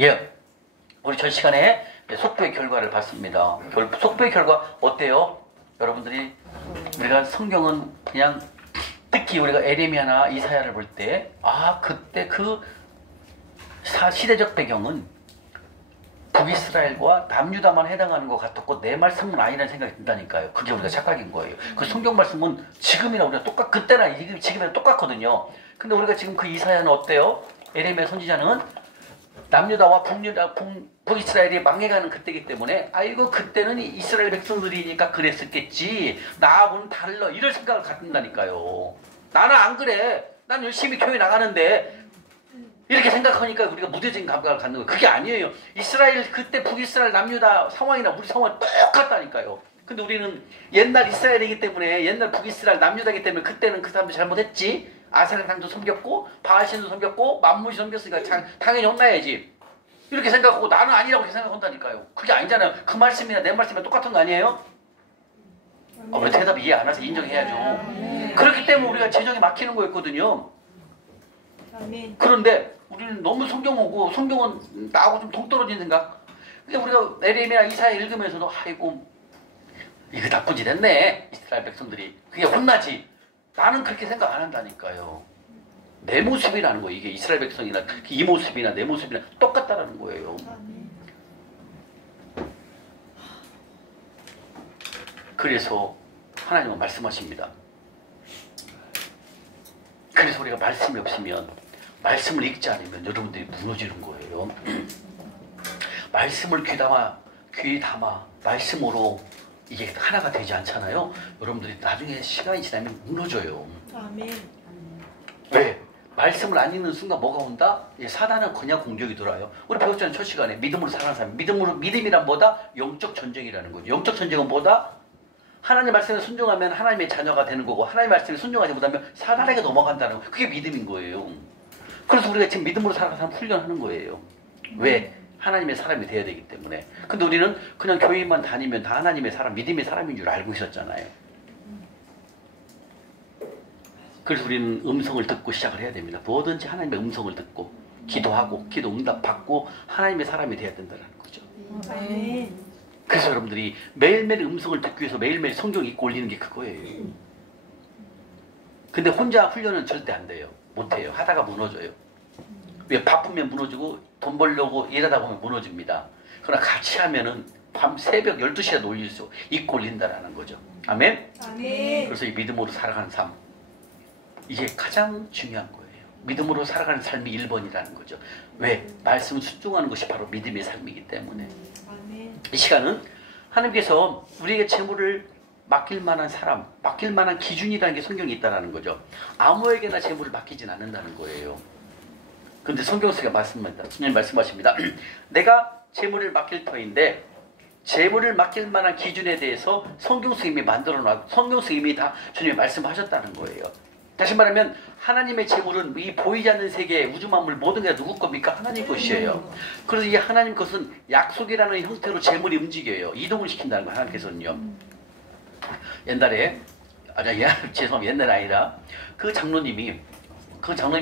예, 우리 전 시간에 속보의 결과를 봤습니다. 속보의 결과 어때요? 여러분들이 우리가 성경은 그냥 특히 우리가 에레미야나 이사야를 볼 때 그때 그 시대적 배경은 북이스라엘과 남유다만 해당하는 것 같았고 내 말씀은 아니라는 생각이 든다니까요. 그게 우리가 착각인 거예요. 그 성경 말씀은 지금이나 우리가 그때나 지금이나 똑같거든요. 근데 우리가 지금 그 이사야는 어때요? 에레미야 선지자는 남유다와 북이스라엘이 망해가는 그때이기 때문에 아이고 그때는 이스라엘 백성들이니까 그랬었겠지, 나하고는 달라, 이럴 생각을 갖는다니까요. 나는 안 그래, 난 열심히 교회 나가는데, 이렇게 생각하니까 우리가 무뎌진 감각을 갖는 거예요. 그게 아니에요. 이스라엘 그때 북이스라엘 남유다 상황이나 우리 상황은 똑같다니까요. 근데 우리는 옛날 이스라엘이기 때문에, 옛날 북이스라엘 남유다이기 때문에 그때는 그 사람들 잘못했지, 아사르당도 섬겼고 바알신도 섬겼고 만무시 섬겼으니까 당연히 혼나야지, 이렇게 생각하고 나는 아니라고 생각한다니까요. 그게 아니잖아요. 그 말씀이나 내 말씀이나 똑같은 거 아니에요? 왜 대답 이해 안 해서 인정해야죠. 그렇기 때문에 우리가 재정이 막히는 거였거든요. 그런데 우리는 너무 성경 오고 성경은 나하고 좀 동떨어진 생각. 근데 우리가 에레미야 이사야 읽으면서도 아이고 이거 나쁜 짓 했네, 이스라엘 백성들이. 그게 혼나지. 나는 그렇게 생각 안 한다니까요. 내 모습이라는 거, 이게 이스라엘 백성이나 이 모습이나 내 모습이나 똑같다라는 거예요. 그래서 하나님은 말씀하십니다. 그래서 우리가 말씀이 없으면, 말씀을 읽지 않으면 여러분들이 무너지는 거예요. 말씀을 귀 담아 말씀으로 이게 하나가 되지 않잖아요. 여러분들이 나중에 시간이 지나면 무너져요. 아멘. 왜? 말씀을 안 읽는 순간 뭐가 온다? 사단은 그냥 공격이 들어와요. 우리 배웠잖아요, 첫 시간에. 믿음으로 살아가는 사람. 믿음이란 뭐다? 영적 전쟁이라는 거죠. 영적 전쟁은 뭐다? 하나님 말씀에 순종하면 하나님의 자녀가 되는 거고, 하나님 말씀에 순종하지 못하면 사단에게 넘어간다는 거. 그게 믿음인 거예요. 그래서 우리가 지금 믿음으로 살아가는 사람 훈련하는 거예요. 왜? 하나님의 사람이 돼야 되기 때문에. 근데 우리는 그냥 교회만 다니면 다 하나님의 사람, 믿음의 사람인 줄 알고 있었잖아요. 그래서 우리는 음성을 듣고 시작을 해야 됩니다. 뭐든지 하나님의 음성을 듣고 기도하고 기도 응답 받고 하나님의 사람이 돼야 된다는 거죠. 그래서 여러분들이 매일매일 음성을 듣기 위해서 매일매일 성경 읽고 올리는 게 그거예요. 근데 혼자 훈련은 절대 안 돼요. 못해요. 하다가 무너져요. 왜? 바쁘면 무너지고 돈 벌려고 일하다 보면 무너집니다. 그러나 같이 하면은 밤 새벽 12시에 올릴 수 있고 올린다라는 거죠. 아멘? 아멘. 그래서 이 믿음으로 살아가는 삶, 이게 가장 중요한 거예요. 믿음으로 살아가는 삶이 1번이라는 거죠. 왜? 말씀 순종하는 것이 바로 믿음의 삶이기 때문에. 아멘. 이 시간은 하나님께서 우리에게 재물을 맡길 만한 사람, 맡길 만한 기준이라는 게 성경에 있다는 거죠. 아무에게나 재물을 맡기진 않는다는 거예요. 근데 성경 속에 말씀합니다. 주님 말씀하십니다. 내가 재물을 맡길 터인데, 재물을 맡길 만한 기준에 대해서 성경 스님이 만들어 놨고, 성경 스님이 다 주님이 말씀하셨다는 거예요. 다시 말하면 하나님의 재물은 이 보이지 않는 세계, 우주 만물 모든 게 누구 겁니까? 하나님 것이에요. 그래서 이 하나님 것은 약속이라는 형태로 재물이 움직여요. 이동을 시킨다는 거예요, 하나님께서는요. 옛날에, 죄송합니다. 옛날이 아니라 그 장로님이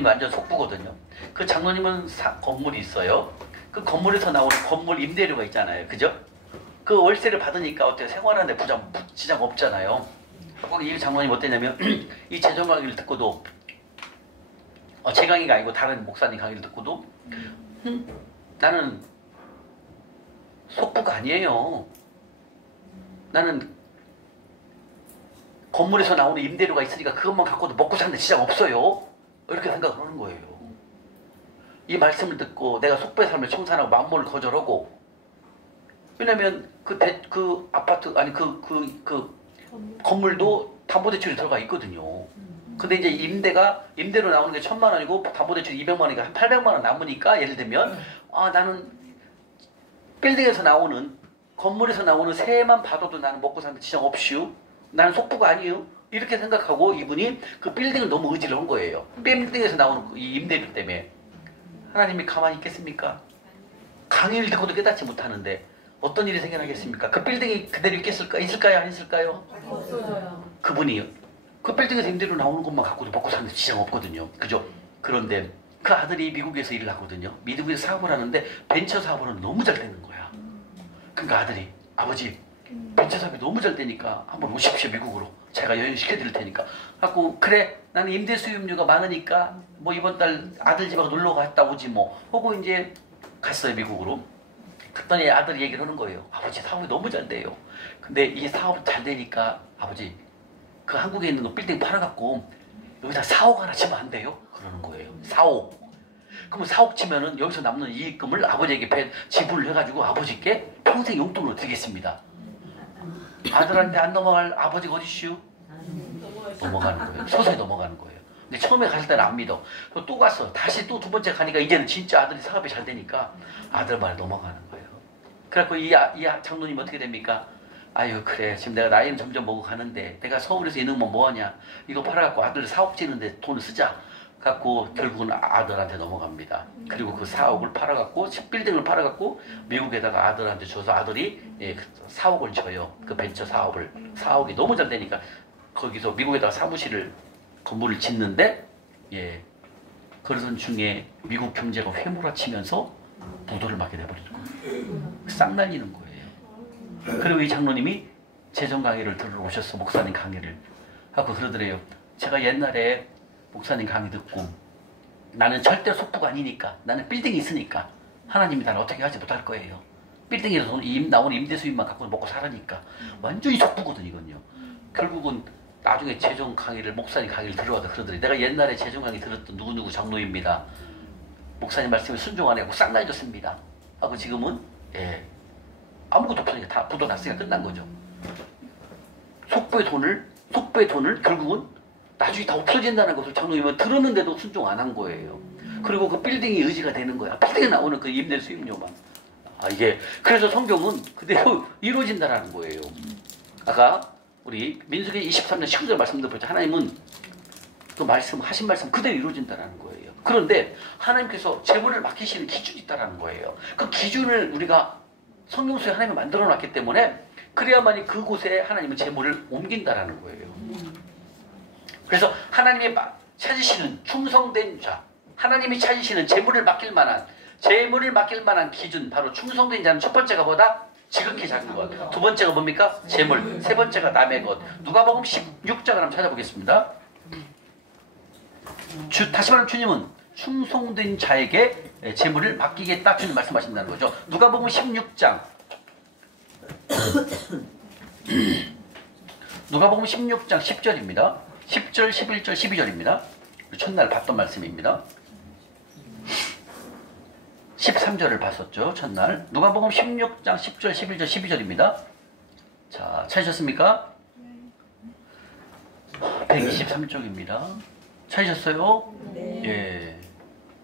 완전 속부거든요. 그 장로님은 건물이 있어요. 그 건물에서 나오는 건물 임대료가 있잖아요. 그죠? 그 월세를 받으니까 어때요? 생활하는데 지장 없잖아요. 거기 이 장로님 어땠냐면 이 재정 강의를 듣고도 제 강의가 아니고 다른 목사님 강의를 듣고도 나는 속부가 아니에요. 나는 건물에서 나오는 임대료가 있으니까 그것만 갖고도 먹고 사는데 지장 없어요. 이렇게 생각을 하는 거예요. 이 말씀을 듣고 내가 속부의 삶을 청산하고 만물을 거절하고, 왜냐면 그 아파트 아니 그 건물도 담보대출이 들어가 있거든요. 근데 이제 임대로 나오는 게 1,000만 원이고 담보대출이 200만 원이니까 한 800만 원 남으니까, 예를 들면 나는 빌딩에서 나오는, 건물에서 나오는 세만 받아도 나는 먹고 사는데 지장 없슈, 나는 속부가 아니에요, 이렇게 생각하고 이분이 그 빌딩을 너무 의지를 한 거예요. 빌딩에서 나오는 이 임대료 때문에. 하나님이 가만히 있겠습니까? 강의를 듣고도 깨닫지 못하는데 어떤 일이 생겨나겠습니까? 그 빌딩이 그대로 있을까요? 안 있을까요? 없어요. 그분이 그 빌딩에서 임대료 나오는 것만 갖고도 먹고 사는데 지장 없거든요. 그죠? 그런데 그 아들이 미국에서 일을 하거든요. 미국에서 사업을 하는데 벤처 사업으로는 너무 잘 되는 거야. 그러니까 아들이 아버지 벤처 사업이 너무 잘 되니까 한번 오십시오 미국으로. 제가 여행시켜드릴 테니까. 갖고 그래 나는 임대 수입료가 많으니까 뭐 이번 달 아들 집하고 놀러 갔다 오지 뭐. 하고 이제 갔어요 미국으로. 그랬더니 아들이 얘기를 하는 거예요. 아버지 사업이 너무 잘 돼요. 근데 이 사업이 잘 되니까 아버지 그 한국에 있는 거 빌딩 팔아갖고 여기다 4억 하나 치면 안 돼요? 그러는 거예요. 4억. 그럼 4억 치면은 여기서 남는 이익금을 아버지에게 지불을 해가지고 아버지께 평생 용돈으로 드리겠습니다. 아들한테 안 넘어갈 아버지가 어디슈? 넘어가는 거예요. 서서히 넘어가는 거예요. 근데 처음에 갔을 때는 안 믿어. 또 갔어. 다시 또 두 번째 가니까 이제는 진짜 아들이 사업이 잘 되니까 아들 말 넘어가는 거예요. 그래갖고 이 장로님 어떻게 됩니까? 아유 그래 지금 내가 나이는 점점 먹어 가는데 내가 서울에서 이놈은 뭐하냐 이거 팔아갖고 아들 사업 지는데 돈을 쓰자 갖고 결국은 아들한테 넘어갑니다. 그리고 그 사옥을 팔아갖고 10빌딩을 팔아갖고 미국에다가 아들한테 줘서 아들이 4억을 줘요. 그 벤처 사업을. 사옥이 너무 잘 되니까 거기서 미국에다가 사무실을 건물을 짓는데 그러던 중에 미국 경제가 휘몰아치면서 부도를 맞게 돼버리는 거예요. 싹 날리는 거예요. 그리고 이 장로님이 재정 강의를 들으러 오셨어. 목사님 강의를 하고 그러더래요. 제가 옛날에 목사님 강의 듣고 나는 절대 속부가 아니니까 나는 빌딩이 있으니까 하나님이 나를 어떻게 하지 못할 거예요. 빌딩에서 나오는 임대 수입만 갖고 먹고 살으니까 완전히 속부거든 이건요. 결국은 나중에 재정 강의를 목사님 강의를 들어와서 그러더니 내가 옛날에 재정 강의 들었던 누구누구 장로입니다. 목사님 말씀에 순종 안 하고 싹 날렸습니다. 하고 지금은 아무것도 없으니까 다 부도 났으니까 끝난 거죠. 속부의 돈을 결국은 나중에 다 없어진다는 것을 장로님은 들었는데도 순종 안 한 거예요. 그리고 그 빌딩이 의지가 되는 거야. 빌딩에 나오는 그 임대 수입료만. 이게 그래서 성경은 그대로 이루어진다라는 거예요. 아까 우리 민수기 23년 19절 말씀도 보죠. 하나님은 그 말씀 하신 말씀 그대로 이루어진다라는 거예요. 그런데 하나님께서 재물을 맡기시는 기준이 있다라는 거예요. 그 기준을 우리가 성경 속에 하나님이 만들어 놨기 때문에 그래야만이 그곳에 하나님은 재물을 옮긴다라는 거예요. 그래서 하나님이 찾으시는 충성된 자, 하나님이 찾으시는 재물을 맡길 만한 기준, 바로 충성된 자는 첫 번째가 뭐다? 지극히 작은 것. 두 번째가 뭡니까? 재물. 세 번째가 남의 것. 누가복음 16장을 한번 찾아보겠습니다. 다시 말하면 주님은 충성된 자에게 재물을 맡기겠다 주님 말씀하신다는 거죠. 누가복음 16장 누가복음 16장 10절입니다. 10절, 11절, 12절입니다. 첫날 봤던 말씀입니다. 13절을 봤었죠. 첫날. 누가복음 16장 10절, 11절, 12절입니다. 자, 찾으셨습니까? 123쪽입니다. 찾으셨어요? 네. 예.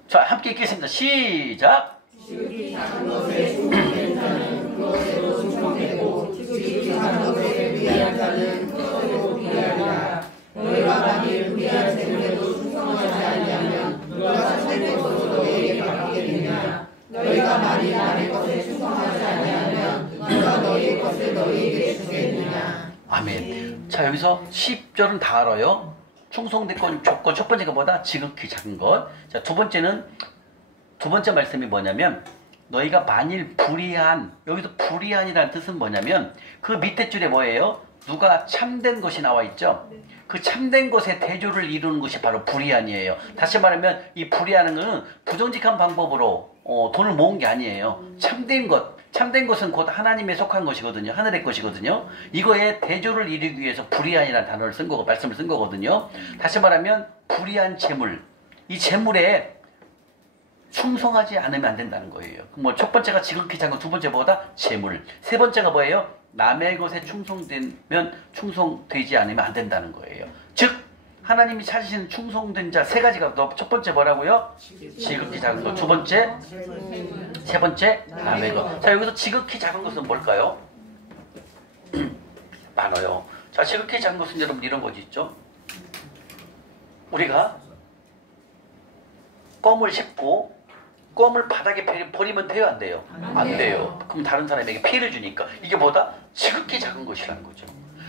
자, 함께 읽겠습니다. 시작! 지극히 작은 것에 충성된 자는 그것으로 충성되고 지극히 작은 것에 불의한 자는 그것으로 불의하리라. 너희가 만일 불의한 재물에도 충성하지 아니하면 누가 천의 것으로 너희에게 맡기겠느냐. 너희가 만일 남의 것에 충성하지 아니하면 누가 너희의 것을 너희에게 주겠느냐. 아멘. 자, 여기서 10절은 다 알아요. 충성된 조건 첫 번째가 뭐다? 지극히 작은 것. 자, 두 번째 말씀이 뭐냐면 너희가 만일 불의한, 여기서 불의한이라는 뜻은 뭐냐면 그 밑에 줄에 뭐예요? 누가 참된 것이 나와 있죠? 그 참된 것에 대조를 이루는 것이 바로 불의한이에요. 다시 말하면 이 불의하는 것은 부정직한 방법으로 돈을 모은 게 아니에요. 참된 것은 곧 하나님에 속한 것이거든요. 하늘의 것이거든요. 이거에 대조를 이루기 위해서 불의한이라는 단어를 쓴 거고 말씀을 쓴 거거든요. 다시 말하면 불의한 재물, 이 재물에 충성하지 않으면 안 된다는 거예요. 뭐 첫 번째가 지극히 작은, 두 번째 뭐다? 재물. 세 번째가 뭐예요? 남의 것에 충성되지 않으면 안 된다는 거예요. 즉 하나님이 찾으시는 충성된 자 세 가지가 첫 번째 뭐라고요? 지극히 작은 것. 두 번째, 세 번째 남의 것. 자, 여기서 지극히 작은 것은 뭘까요? 많아요. 자, 지극히 작은 것은 여러분 이런 거지 있죠? 우리가 껌을 씹고 껌을 바닥에 버리면 돼요, 안 돼요? 안 돼요. 그럼 다른 사람에게 피해를 주니까 이게 뭐다? 지극히 작은 것이라는 거죠.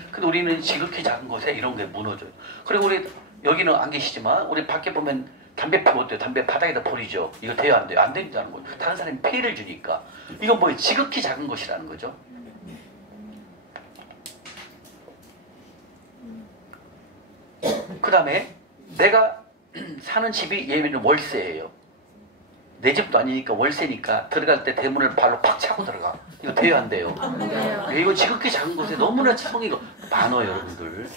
근데 우리는 지극히 작은 것에 이런 게 무너져요. 그리고 우리 여기는 안 계시지만 우리 밖에 보면 담배 피우면 어때요? 담배 바닥에다 버리죠. 이거 돼야 안 돼요? 안 된다는 거죠. 다른 사람이 피해를 주니까. 이건 뭐예요? 지극히 작은 것이라는 거죠. 그 다음에 내가 사는 집이 예비는 월세예요. 내 집도 아니니까 월세니까 들어갈 때 대문을 발로 팍 차고 들어가. 이거 돼야 안 돼요? 이거 지극히 작은 것에 너무나 성이 많아요, 여러분들.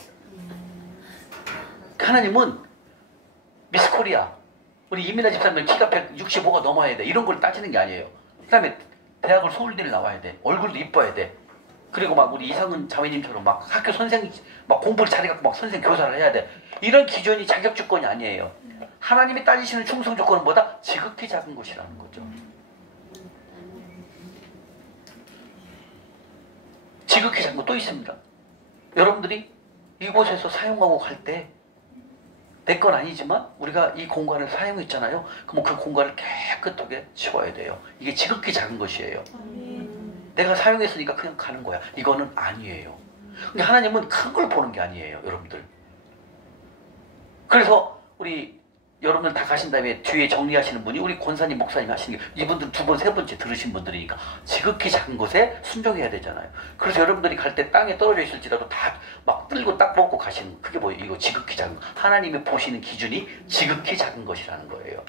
하나님은 미스 코리아, 우리 이민아 집사님 키가 165가 넘어야 돼. 이런 걸 따지는 게 아니에요. 그 다음에 대학을 서울대를 나와야 돼. 얼굴도 이뻐야 돼. 그리고 막 우리 이상은 자매님처럼 막 학교 선생, 막 공부를 잘해갖고 막 선생 교사를 해야 돼. 이런 기준이 자격 조건이 아니에요. 하나님이 따지시는 충성 조건은 뭐다? 지극히 작은 것이라는 거죠. 지극히 작은 거 또 있습니다. 여러분들이 이곳에서 사용하고 갈 때 내 건 아니지만 우리가 이 공간을 사용했잖아요. 그럼 그 공간을 깨끗하게 치워야 돼요. 이게 지극히 작은 것이에요. 내가 사용했으니까 그냥 가는 거야. 이거는 아니에요. 근데 하나님은 큰 걸 보는 게 아니에요, 여러분들. 그래서 우리 여러분들 다 가신 다음에 뒤에 정리하시는 분이 우리 권사님, 목사님 하시는 게 이분들 두 번, 세 번째 들으신 분들이니까 지극히 작은 것에 순종해야 되잖아요. 그래서 여러분들이 갈 때 땅에 떨어져 있을지라도 다 막 들고 딱 먹고 가시는 그게 뭐예요? 이거 지극히 작은 거. 하나님이 보시는 기준이 지극히 작은 것이라는 거예요.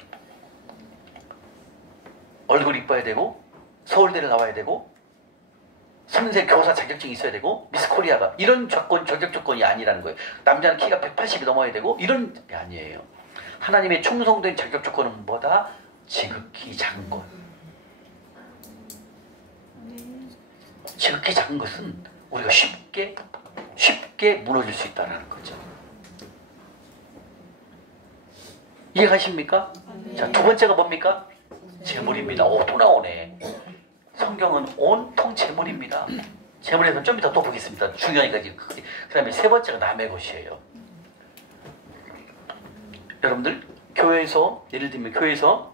얼굴 이뻐야 되고 서울대를 나와야 되고 선생 교사 자격증이 있어야 되고 미스 코리아가 이런 조건, 자격 조건이 아니라는 거예요. 남자는 키가 180이 넘어야 되고 이런 게 아니에요. 하나님의 충성된 자격 조건은 뭐다? 지극히 작은 것. 지극히 작은 것은 우리가 쉽게 무너질 수 있다는 거죠. 이해가십니까? 자, 두 번째가 뭡니까? 재물입니다. 오, 또 나오네. 성경은 온통 재물입니다. 재물에서는 좀 이따 또 보겠습니다. 중요하니까 지금. 그 다음에 세 번째가 남의 것이에요. 여러분들 교회에서 예를 들면 교회에서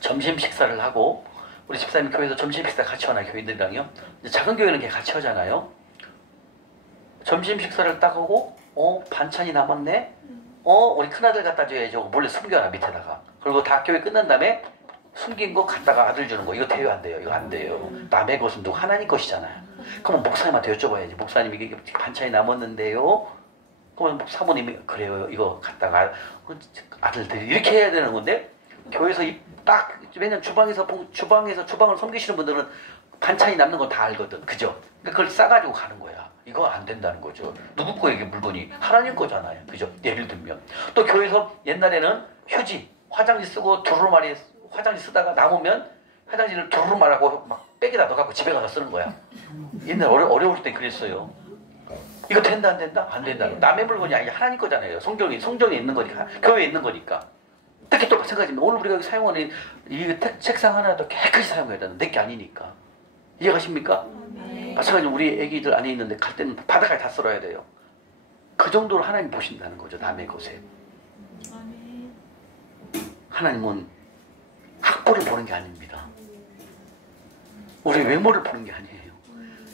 점심 식사를 하고 우리 집사님 교회에서 점심 식사 같이 하나 교인들이랑요. 작은 교회는 그냥 같이 하잖아요. 점심 식사를 딱 하고 반찬이 남았네. 우리 큰아들 갖다 줘야지 하고 몰래 숨겨놔 밑에다가. 그리고 다 교회 끝난 다음에 숨긴 거 갖다가 아들 주는 거. 이거 돼요 안 돼요? 이거 안 돼요. 남의 것은 누구 하나님 것이잖아요. 그러면 목사님한테 여쭤봐야지. 목사님 이게 반찬이 남았는데요. 그러면 사모님이 그래요. 이거 갖다가 아들들이 이렇게 해야 되는 건데 교회에서 딱 왜냐면 주방을 섬기시는 분들은 반찬이 남는 건 다 알거든. 그죠? 그러니까 그걸 싸가지고 가는 거야. 이거 안 된다는 거죠. 누구 거예요 이게 물건이? 하나님 거잖아요. 그죠? 예를 들면 또 교회에서 옛날에는 휴지 화장지 쓰고 두루마리 화장지 쓰다가 남으면 화장지를 두루루 말하고 막 백에다 넣어갖고 집에 가서 쓰는 거야. 옛날 어려울 때 그랬어요. 이거 된다 안 된다? 안 된다. 남의 물건이 아니라 하나님 거잖아요. 성경에 있는 거니까. 교회에 있는 거니까. 특히 또 마찬가지입니다. 오늘 우리가 사용하는 이 책상 하나도 깨끗이 사용해야 되는 내 게 아니니까. 이해가십니까? 마찬가지로 우리 애기들 안에 있는데 갈 때는 바닥에 다 썰어야 돼요. 그 정도로 하나님 보신다는 거죠. 남의 것에. 하나님은 학벌을 보는 게 아닙니다. 우리 외모를 보는 게 아니에요.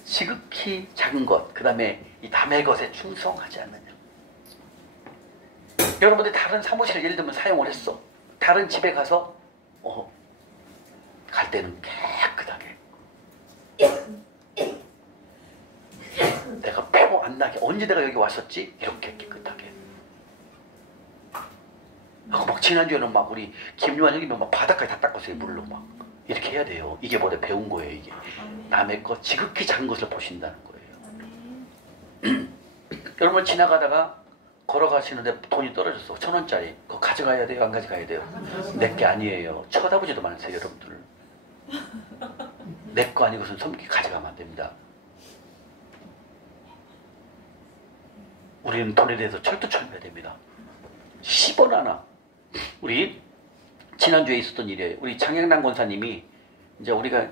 지극히 작은 것, 그 다음에 이 남의 것에 충성하지 않느냐. 여러분들이 다른 사무실을 예를 들면 사용을 했어. 다른 집에 가서 갈 때는 깨끗하게 내가 표 안 나게 언제 내가 여기 왔었지? 이렇게 깨끗하게 하고 막 지난주에는 막 우리 김유한 형님은 막 바닥까지 다 닦았어요. 물로 막 이렇게 해야 돼요. 이게 뭐래 배운 거예요. 이게 남의 것 지극히 작은 것을 보신다는 거예요. 여러분 지나가다가 걸어가시는데 돈이 떨어졌어. 1,000원짜리. 그거 가져가야 돼요? 안 가져가야 돼요? 내 게 아니에요. 쳐다보지도 마세요, 여러분들. 내 거 아니고선 가져가면 안 됩니다. 우리는 돈에 대해서 철두철미해야 됩니다. 10원 하나. 우리 지난주에 있었던 일이에요. 우리 장영남 권사님이 이제 우리가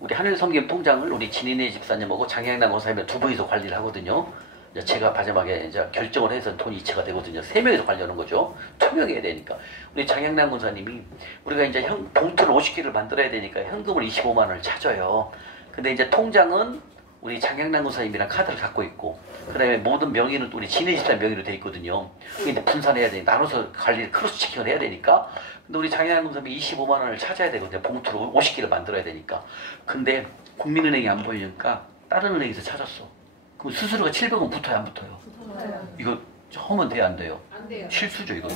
우리 하늘 섬김 통장을 우리 진인혜 집사님하고 장영남 권사님이 두 분이서 관리를 하거든요. 제가 마지막에 이제 결정을 해서 돈이 이체가 되거든요. 3명이서 관리하는 거죠. 투명해야 되니까. 우리 장영남 권사님이 우리가 이제 봉투를 50개를 만들어야 되니까 현금을 25만 원을 찾아요. 근데 이제 통장은 우리 장양남 권사님이랑 카드를 갖고 있고 그다음에 모든 명의는 또 우리 진해집사 명의로 돼 있거든요. 근데 분산해야 되니 나눠서 관리를 크로스 체킹을 해야 되니까 근데 우리 장양남 권사님이 25만 원을 찾아야 되거든요. 봉투로 50개를 만들어야 되니까. 근데 국민은행이 안 보이니까 다른 은행에서 찾았어. 그럼 수수료가 700원 붙어요 안 붙어요? 붙어요. 이거 하면 돼요 안 돼요? 안 돼요. 실수죠 이거.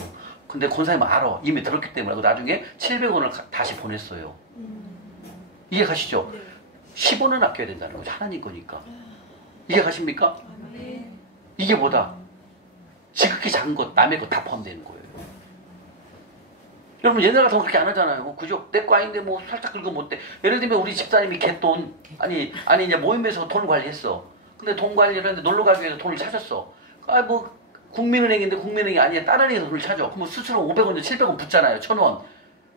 근데 권사님은 알아. 이미 들었기 때문에 나중에 700원을 다시 보냈어요. 이해가시죠? 네. 10원은 아껴야 된다는 거죠. 하나님 거니까. 이해가십니까? 네. 이게 뭐다? 지극히 작은 것, 남의 것 다 포함되는 거예요. 여러분 옛날 같으면 그렇게 안 하잖아요. 그죠? 내 거 아닌데 뭐 살짝 긁으면 어때? 예를 들면 우리 집사님이 갯돈 아니 이제 모임에서 돈 관리했어. 근데 돈 관리를 했는데 놀러 가기 위해서 돈을 찾았어. 아 뭐 국민은행인데 국민은행이 아니야. 다른 은행에서 돈을 찾아. 그러면 수수료 500원, 700원 붙잖아요. 1000원.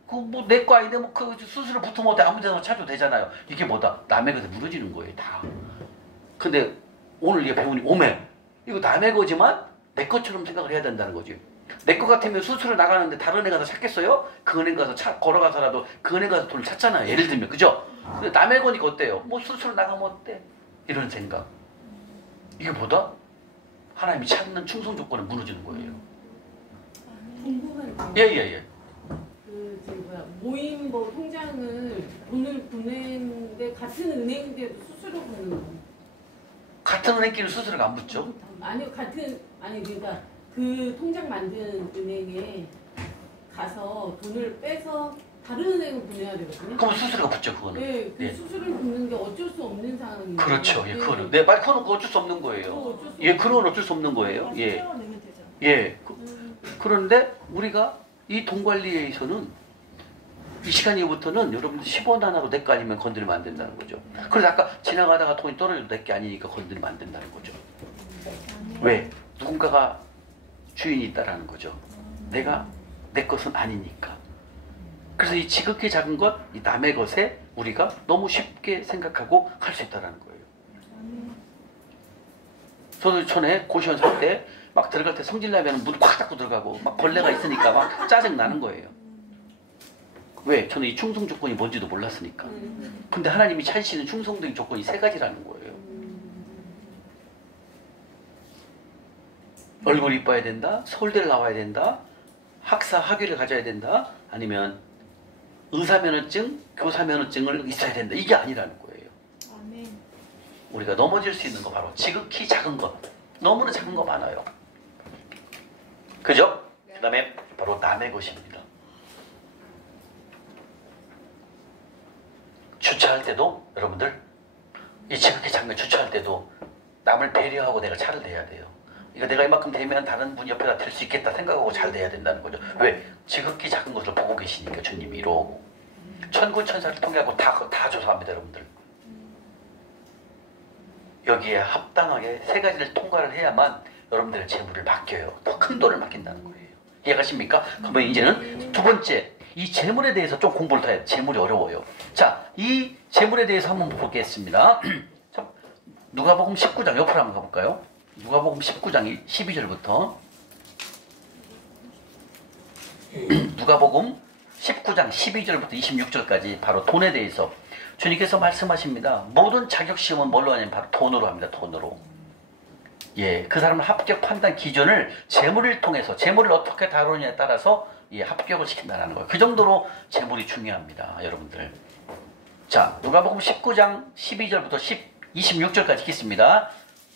그 뭐 내 거 아닌데 뭐 그 수수료 붙으면 어때? 아무 데나 찾아도 되잖아요. 이게 뭐다? 남의 것에 무너지는 거예요. 다. 근데 오늘 이게 배우니 오메 이거 남의 거지만 내 것처럼 생각을 해야 된다는 거지. 내 거 같으면 수수료 나가는데 다른 은행 가서 찾겠어요? 그 은행 가서 걸어가서라도 그 은행 가서 돈을 찾잖아요. 예를 들면 그죠? 근데 남의 거니까 어때요? 뭐 수수료 나가면 어때? 이런 생각. 이게 뭐다? 하나님이 찾는 충성 조건을 무너지는 거예요. 궁금한 거. 예예예. 그 저기 뭐야 모임 뭐 통장을 돈을 보내는데 같은 은행인데도 수수료 붙는 거. 같은 은행끼리 수수료가 안 붙죠? 아니요 아니 그러니까 그 통장 만든 은행에 가서 돈을 빼서 다른 은행을 보내야 되거든요. 그럼 수수료가 붙죠 그거는. 네, 그 예. 수수료를 붙는 게 어쩔 수 없는 상황이에요. 그렇죠. 예, 네. 그거는. 네, 말 그건 어쩔 수 없는 거예요. 그거 어쩔 수 예, 없는 그건 어쩔 수 없는 거예요. 예. 내면 되죠. 예. 그런데 우리가 이 돈 관리에서는 이 시간 이후부터는 여러분들 10원 하나로 내 거 아니면 건드리면 안 된다는 거죠. 그래서 아까 지나가다가 돈이 떨어져도 내 게 아니니까 건드리면 안 된다는 거죠. 왜? 누군가가 주인이 있다라는 거죠. 내가 내 것은 아니니까. 그래서 이 지극히 작은 것, 이 남의 것에 우리가 너무 쉽게 생각하고 할 수 있다는 거예요. 저도 전에 고시원 살 때 막 들어갈 때 성질나면 문을 꽉 닫고 들어가고 막 벌레가 있으니까 막 짜증 나는 거예요. 왜? 저는 이 충성 조건이 뭔지도 몰랐으니까. 근데 하나님이 찾으시는 충성된 조건이 세 가지라는 거예요. 얼굴 이뻐야 된다, 서울대를 나와야 된다, 학사 학위를 가져야 된다, 아니면 의사면허증, 교사면허증을 있어야 된다. 이게 아니라는 거예요. 아멘. 우리가 넘어질 수 있는 거 바로 지극히 작은 것. 너무나 작은 거 많아요. 그죠? 그 다음에 바로 남의 것입니다. 주차할 때도 여러분들 이 지극히 작은 거 주차할 때도 남을 배려하고 내가 차를 대야 돼요. 이거 내가 이만큼 대면 다른 분 옆에다 댈 수 있겠다 생각하고 잘 대야 된다는 거죠. 왜? 지극히 작은 것을 보고 계시니까 주님이 이러고 천군 천사를 통해하고 다 조사합니다 여러분들. 여기에 합당하게 세 가지를 통과를 해야만 여러분들의 재물을 맡겨요. 더 큰 돈을 맡긴다는 거예요. 이해가십니까? 그러면 이제는 두 번째 이 재물에 대해서 좀 공부를 더 해야 돼요. 재물이 어려워요. 자, 이 재물에 대해서 한번 보겠습니다. 누가복음 19장 옆으로 한번 가볼까요? 누가복음 19장 12절부터 누가복음 19장 12절부터 26절까지 바로 돈에 대해서 주님께서 말씀하십니다. 모든 자격시험은 뭘로 하냐면 바로 돈으로 합니다. 돈으로. 예, 그 사람의 합격 판단 기준을 재물을 통해서 재물을 어떻게 다루느냐에 따라서 예, 합격을 시킨다는 거예요. 그 정도로 재물이 중요합니다. 여러분들. 자, 누가복음 19장 12절부터 26절까지 읽겠습니다.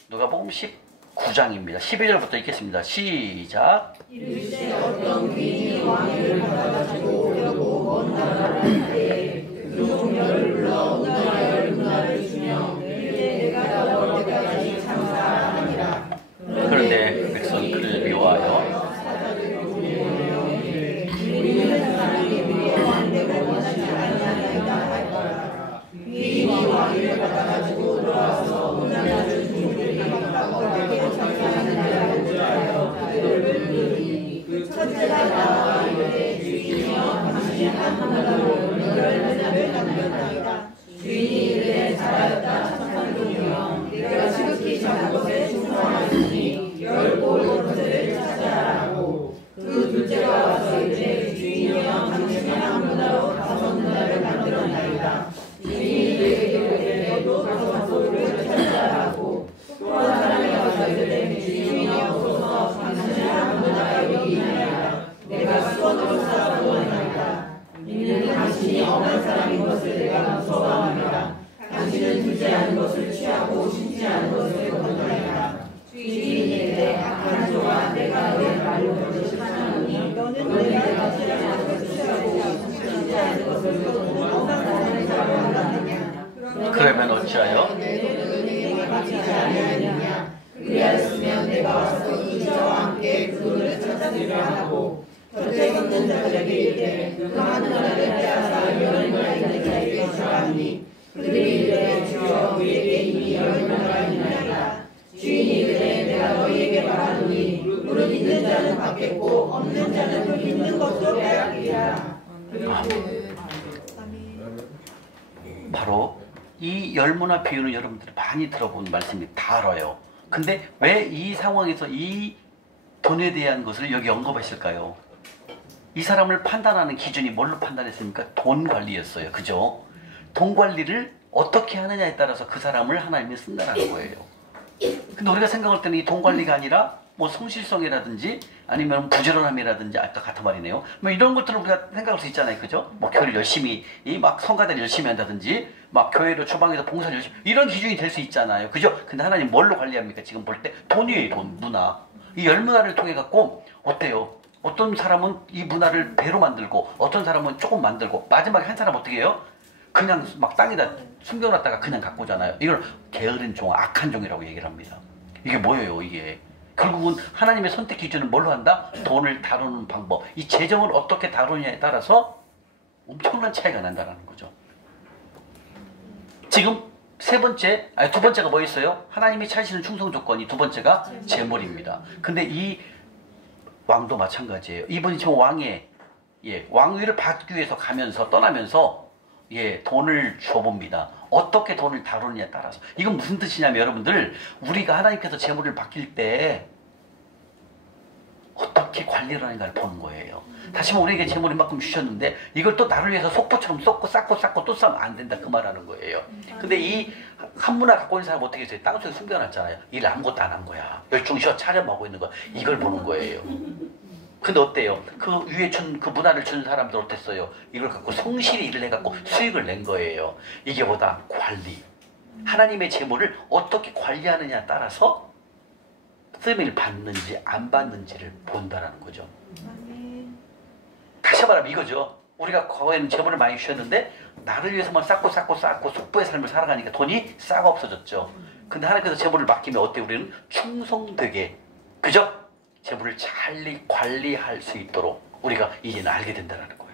누가복음 19장입니다. 12절부터 읽겠습니다. 시작. 이르시되 어떤 귀인이 왕위를 받아가지고 오려고 먼 나라를 가되 그 종려를 불러 온 나라의 문화를 주며 이르되 내가 나올 때까지 장사하니라. 그런데 백성이 그를 미워하여 우리는 하나님이 우리의 왕되고 원하지 아니하나이다 할 거라. 귀인이 왕위를 받아가지고 돌아와서 온 나라를 종들이 깜빡하게 장사하는 자를 위하여 그들을 부르니 그 첫째가 나와 이르되 주인이여 당신이 한 나라로 너를 하나를 남겼다. 그러면 어찌하여 내 돈을 은행에 맡기지 아니하느냐. 그리하였으면 내가 와서 이 저와 함께 그 돈을 찾아내려 하고 곁에 있는 자들에게 이르되 그만 나라를 빼앗아 열무가 있는 자에게 주라 하니 그들이 이르되 주여 우리에게 이미 열무가 있나이다. 주인이 이르되 내가 너희에게 말하노니 무릇 있는 자는 받겠고 없는 자는 있는 것도 빼앗기리라. 바로 이 열무나 비유는 여러분들이 많이 들어본 말씀이 다 알아요. 근데 왜 이 상황에서 이 돈에 대한 것을 여기 언급하실까요? 이 사람을 판단하는 기준이 뭘로 판단했습니까? 돈 관리였어요. 그죠? 돈 관리를 어떻게 하느냐에 따라서 그 사람을 하나님이 쓴다는 거예요. 근데 우리가 생각할 때는 이 돈 관리가 아니라 뭐 성실성이라든지 아니면 부지런함이라든지 아까 같은 말이네요. 뭐 이런 것들을 우리가 생각할 수 있잖아요. 그죠? 뭐 교회를 열심히 막 성가대를 열심히 한다든지 막 교회로 주방에서 봉사를 열심히 이런 기준이 될 수 있잖아요. 그죠? 근데 하나님 뭘로 관리합니까? 지금 볼 때 돈이에요. 돈, 문화. 이 열문화를 통해 갖고 어때요? 어떤 사람은 이 문화를 배로 만들고 어떤 사람은 조금 만들고 마지막에 한 사람 어떻게 해요? 그냥 막 땅에다 숨겨놨다가 그냥 갖고 오잖아요. 이걸 게으른 종, 악한 종이라고 얘기를 합니다. 이게 뭐예요 이게? 결국은 하나님의 선택 기준은 뭘로 한다? 돈을 다루는 방법. 이 재정을 어떻게 다루냐에 따라서 엄청난 차이가 난다는 거죠. 지금 두 번째가 뭐 있어요? 하나님이 찾으시는 충성 조건이 두 번째가 재물입니다. 근데 이 왕도 마찬가지예요. 이분이 지금 왕위를 받기 위해서 떠나면서 돈을 줘봅니다. 어떻게 돈을 다루느냐에 따라서. 이건 무슨 뜻이냐면 여러분들, 우리가 하나님께서 재물을 맡길 때 어떻게 관리를 하는가를 보는 거예요. 다시 한번 우리에게 재물을 이만큼 주셨는데 이걸 또 나를 위해서 속보처럼 쌓고 또 쌓으면 안 된다 그 말하는 거예요. 근데 이 한문화 갖고 있는 사람은 어떻게 했어요? 땅속에 숨겨놨잖아요. 일 아무것도 안 한 거야. 열중히 차려먹고 있는 거야. 이걸 보는 거예요. 근데 어때요? 그 위에 그 문화를 주는 사람들 어땠어요? 이걸 갖고 성실히 일을 해갖고 수익을 낸 거예요. 이게 뭐다? 관리. 하나님의 재물을 어떻게 관리하느냐에 따라서 쓰임을 받는지 안 받는지를 본다라는 거죠. 다시 말하면 이거죠. 우리가 과거에는 재물을 많이 주셨는데 나를 위해서만 쌓고 속보의 삶을 살아가니까 돈이 싹 없어졌죠. 근데 하나님께서 재물을 맡기면 어때요? 우리는 충성되게, 그죠? 재물을 잘 관리할 수 있도록 우리가 이제는 알게 된다는 거예요.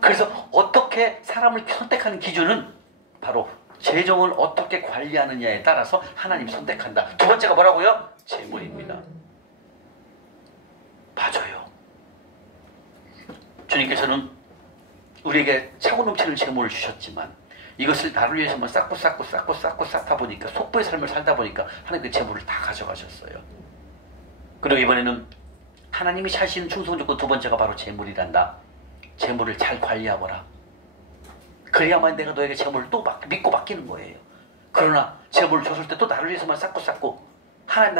그래서 어떻게 사람을 선택하는 기준은 바로 재정을 어떻게 관리하느냐에 따라서 하나님이 선택한다. 두 번째가 뭐라고요? 재물입니다. 맞아요. 주님께서는 우리에게 차고 넘치는 재물을 주셨지만 이것을 나를 위해서만 쌓다 보니까 속보의 삶을 살다 보니까 하나님께 재물을 다 가져가셨어요. 그리고 이번에는 하나님이 찾으시는 충성 조건 두 번째가 바로 재물이란다. 재물을 잘 관리하거라. 그래야만 내가 너에게 재물을 또 믿고 맡기는 거예요. 그러나 재물을 줬을 때 또 나를 위해서만 쌓고 하나님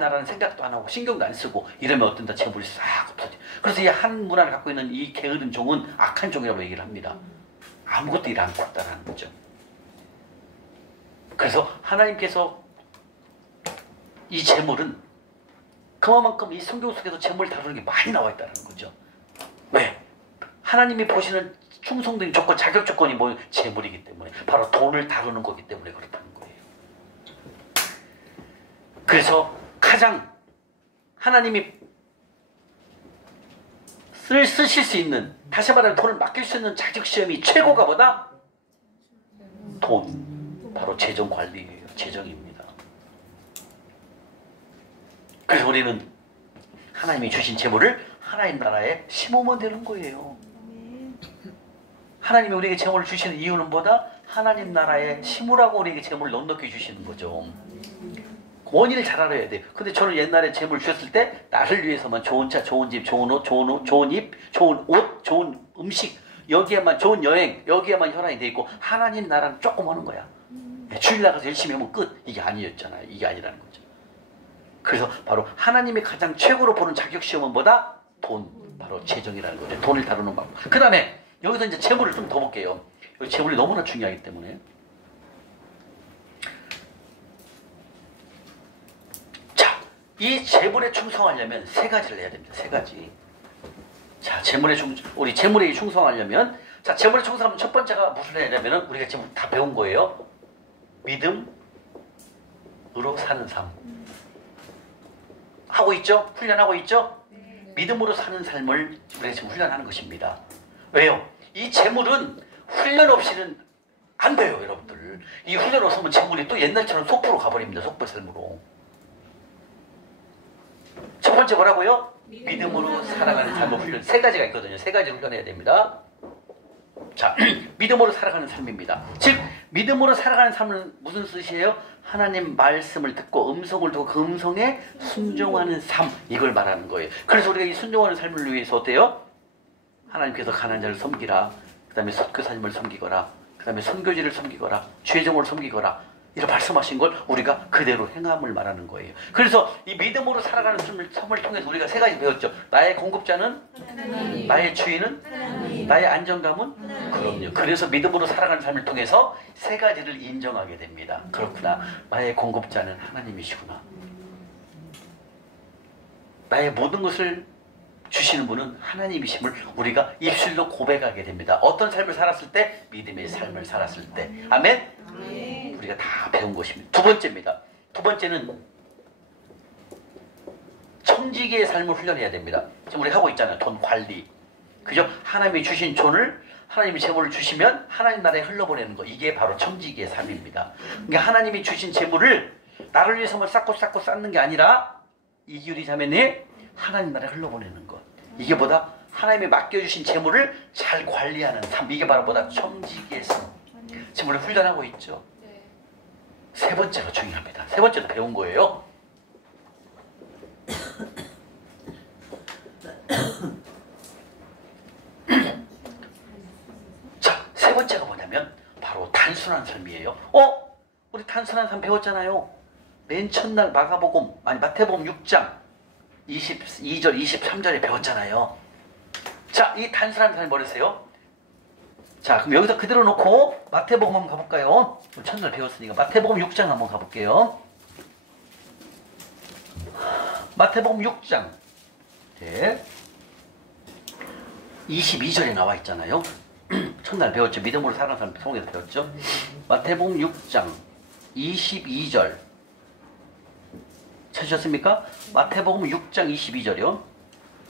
나라는 생각도 안 하고 신경도 안 쓰고 이러면 어떤다? 재물이 싹 없어져. 그래서 이 한 문화를 갖고 있는 이 게으른 종은 악한 종이라고 얘기를 합니다. 아무것도 일 안 하고 있다는 거죠. 그래서 하나님께서 이 재물은 그만큼 이 성경 속에서 재물을 다루는 게 많이 나와 있다는 거죠. 왜? 하나님이 보시는 충성된 조건, 자격 조건이 뭐 재물이기 때문에 바로 돈을 다루는 거기 때문에 그렇다는 거예요. 그래서 가장 하나님이 쓰실 수 있는, 다시 말하면 돈을 맡길 수 있는 자격 시험이 최고가 뭐다? 돈. 바로 재정 관리예요. 재정입니다. 그래서 우리는 하나님이 주신 재물을 하나님 나라에 심으면 되는 거예요. 하나님이 우리에게 재물을 주시는 이유는 뭐다? 하나님 나라에 심으라고 우리에게 재물을 넉넉히 주시는 거죠. 원인을 잘 알아야 돼요. 근데 저는 옛날에 재물 주셨을 때 나를 위해서만 좋은 차, 좋은 집, 좋은 옷, 좋은 입, 좋은 옷, 좋은 음식, 여기에만 좋은 여행, 여기에만 혈안이 돼 있고 하나님 나라는 조금 하는 거야. 주일 나가서 열심히 하면 끝. 이게 아니었잖아요. 이게 아니라는 거죠. 그래서 바로 하나님이 가장 최고로 보는 자격시험은 뭐다? 돈. 바로 재정이라는 거죠. 돈을 다루는 방법. 그 다음에 여기서 이제 재물을 좀 더 볼게요. 여기 재물이 너무나 중요하기 때문에. 자, 이 재물에 충성하려면 세 가지를 해야 됩니다. 세 가지. 자, 우리 재물에 충성하려면 자, 재물을 충성하면 첫 번째가 무슨 해냐면은 우리가 지금 다 배운 거예요. 믿음으로 사는 삶. 하고 있죠? 훈련하고 있죠? 믿음으로 사는 삶을 우리가 지금 훈련하는 것입니다. 왜요? 이 재물은 훈련 없이는 안 돼요, 여러분들. 이 훈련 없으면 재물이 또 옛날처럼 속보로 가버립니다. 속보 삶으로. 첫 번째 뭐라고요? 믿음으로 살아가는 삶을 훈련. 세 가지가 있거든요. 세 가지를 훈련해야 됩니다. 자, 믿음으로 살아가는 삶입니다. 즉, 믿음으로 살아가는 삶은 무슨 뜻이에요? 하나님 말씀을 듣고 음성을 듣고 그 음성에 순종하는 삶, 이걸 말하는 거예요. 그래서 우리가 이 순종하는 삶을 위해서 어때요? 하나님께서 가난한 자를 섬기라, 그 다음에 선교사님을 섬기거라, 그 다음에 선교지를 섬기거라, 죄종을 섬기거라, 이런 말씀하신 걸 우리가 그대로 행함을 말하는 거예요. 그래서 이 믿음으로 살아가는 삶을 통해서 우리가 세 가지 배웠죠. 나의 공급자는 하나님. 나의 주인은 하나님. 나의 안정감은 하나님. 그럼요. 그래서 믿음으로 살아가는 삶을 통해서 세 가지를 인정하게 됩니다. 그렇구나. 나의 공급자는 하나님이시구나. 나의 모든 것을 주시는 분은 하나님이심을 우리가 입술로 고백하게 됩니다. 어떤 삶을 살았을 때? 믿음의 삶을 살았을 때. 아멘? 아멘. 우리가 다 배운 것입니다. 두 번째입니다. 두 번째는 청지기의 삶을 훈련해야 됩니다. 지금 우리 하고 있잖아요. 돈 관리. 그죠? 하나님이 주신 돈을 하나님이 재물을 주시면 하나님 나라에 흘러보내는 거. 이게 바로 청지기의 삶입니다. 그러니까 하나님이 주신 재물을 나를 위해서만 쌓고 쌓는 게 아니라 이규리 자매님 하나님 나라에 흘러보내는 것. 이게 뭐다? 하나님이 맡겨주신 재물을 잘 관리하는 삶. 이게 바로 뭐다? 청지기의 삶. 지금 우리 훈련하고 있죠. 세 번째가 중요합니다. 세 번째도 배운 거예요. 자, 세 번째가 뭐냐면 바로 단순한 삶이에요. 우리 단순한 삶 배웠잖아요. 맨 첫날 마태복음 6장 22절 23절에 배웠잖아요. 자, 이 단순한 삶 뭐랬어요? 자, 그럼 여기서 그대로 놓고 마태복음 한번 가볼까요? 첫날 배웠으니까 마태복음 6장 한번 가볼게요. 마태복음 6장 22절에 나와 있잖아요. 첫날 배웠죠. 믿음으로 살아가는 사람 성경에서 배웠죠. 마태복음 6장 22절 찾으셨습니까? 마태복음 6장 22절이요.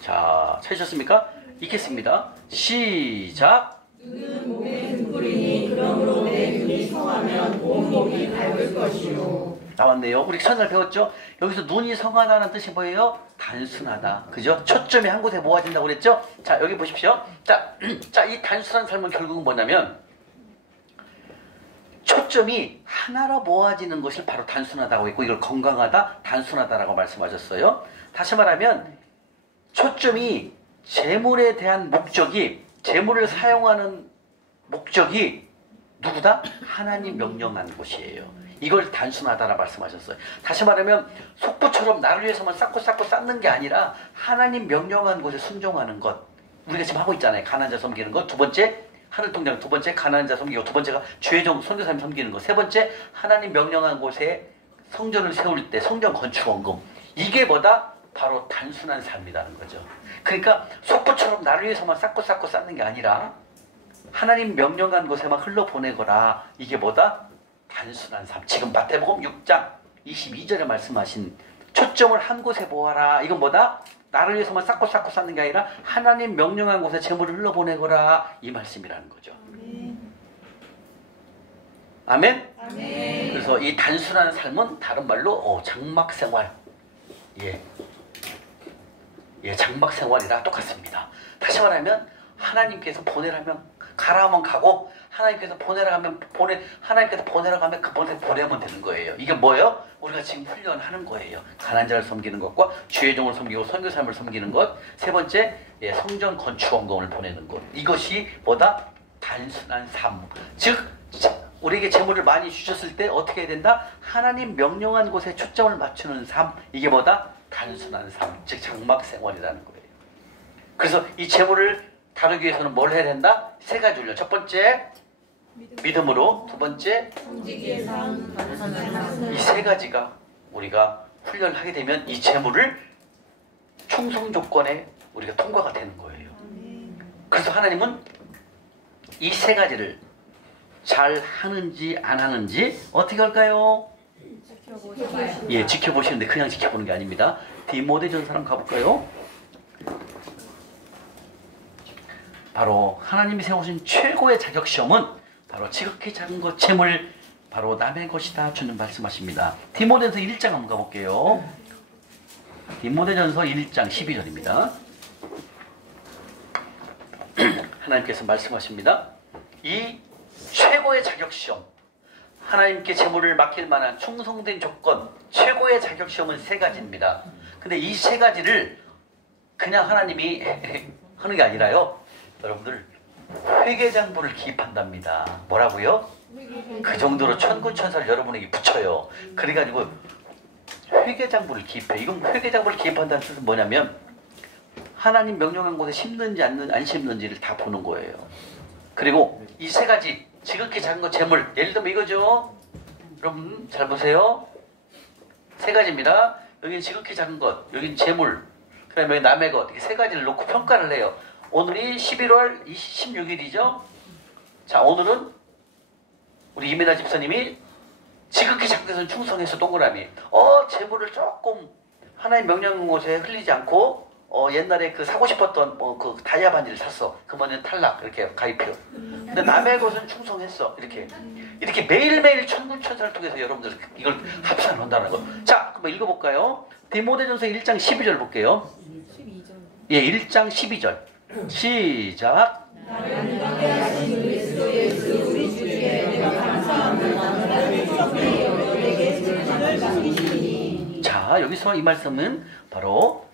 자, 찾으셨습니까? 읽겠습니다. 시작. 눈은 몸의 등불이니 그러므로 내 눈이 성하면 온 몸이 밝을 것이요. 나왔네요. 우리 첫날 배웠죠? 여기서 눈이 성하다는 뜻이 뭐예요? 단순하다. 그죠? 초점이 한 곳에 모아진다고 그랬죠? 자, 여기 보십시오. 자, 이 단순한 삶은 결국은 뭐냐면 초점이 하나로 모아지는 것이 바로 단순하다고 했고 이걸 건강하다, 단순하다라고 말씀하셨어요. 다시 말하면 초점이 재물에 대한 목적이 재물을 사용하는 목적이 누구다? 하나님 명령한 것이에요. 이걸 단순하다라 말씀하셨어요. 다시 말하면 속부처럼 나를 위해서만 쌓는 게 아니라 하나님 명령한 것에 순종하는 것. 우리가 지금 하고 있잖아요. 가난자 섬기는 것. 두 번째 하늘통장, 두 번째 가난자 섬기고, 두 번째가 죄종 선교사님 섬기는 것. 세 번째 하나님 명령한 곳에 성전을 세울 때 성전 건축 원금. 이게 뭐다? 바로 단순한 삶이라는 거죠. 그러니까 속부처럼 나를 위해서만 쌓는 게 아니라 하나님 명령한 곳에만 흘러보내거라. 이게 뭐다? 단순한 삶. 지금 마태복음 6장 22절에 말씀하신 초점을 한 곳에 모아라. 이건 뭐다? 나를 위해서만 쌓는 게 아니라 하나님 명령한 곳에 재물을 흘러보내거라. 이 말씀이라는 거죠. 아멘? 아멘. 그래서 이 단순한 삶은 다른 말로 장막생활. 장막생활이랑 똑같습니다. 다시 말하면 하나님께서 보내라면 가라 하면 가고, 하나님께서 보내라 하면 하나님께서 보내라고 하면 그 보내면 되는 거예요. 이게 뭐예요? 우리가 지금 훈련하는 거예요. 가난한 자를 섬기는 것과 주의종을 섬기고 선교사님을 섬기는 것. 세 번째, 성전 건축 원금을 보내는 것. 이것이 뭐다? 단순한 삶. 즉 우리에게 재물을 많이 주셨을 때 어떻게 해야 된다? 하나님 명령한 곳에 초점을 맞추는 삶. 이게 뭐다? 단순한 삶. 즉 장막생활이라는 거예요. 그래서 이 재물을 다루기 위해서는 뭘 해야 된다? 세 가지 훈련. 첫 번째 믿음으로, 두 번째 청지기의 삶, 단순한 삶. 이 세 가지가 우리가 훈련하게 되면 이 재물을 충성 조건에 우리가 통과가 되는 거예요. 그래서 하나님은 이 세 가지를 잘 하는지 안 하는지 어떻게 할까요? 예, 지켜보시는데 그냥 지켜보는 게 아닙니다. 디모데전서 한번 가볼까요? 바로 하나님이 세우신 최고의 자격시험은 바로 지극히 작은 것 재물 바로 남의 것이다 주는 말씀하십니다. 디모데전서 1장 한번 가볼게요. 디모데전서 1장 12절입니다. 하나님께서 말씀하십니다. 이 최고의 자격시험, 하나님께 재물을 맡길 만한 충성된 조건, 최고의 자격시험은 세 가지입니다. 근데 이 세 가지를 그냥 하나님이 하는 게 아니라요, 여러분들 회계장부를 기입한답니다. 뭐라고요? 그 정도로 천군천사를 여러분에게 붙여요. 그래가지고 회계장부를 기입해. 이건 회계장부를 기입한다는 뜻은 뭐냐면 하나님 명령한 곳에 심는지 안 심는지를 다 보는 거예요. 그리고 이 세 가지 지극히 작은 것 재물, 예를 들면 이거죠. 여러분 잘 보세요. 세 가지입니다. 여기는 지극히 작은 것, 여기는 재물, 그 다음에 여기 남의 것, 이렇게 세 가지를 놓고 평가를 해요. 오늘이 11월 16일이죠. 자, 오늘은 우리 이민아 집사님이 지극히 작은 것은 충성해서 동그라미. 재물을 조금 하나님 명령한 곳에 흘리지 않고 옛날에 그 사고 싶었던 그 다이아 반지를 샀어. 그러면 탈락. 이렇게 가입표. 근데 남의 것은 충성했어. 이렇게 매일매일 천군천사를 통해서 여러분들 이걸 합산한다는 거. 자, 한번 읽어볼까요? 디모데전서 1장 12절 볼게요. 12절. 예, 1장 12절. 시작. 자, 여기서 이 말씀은 바로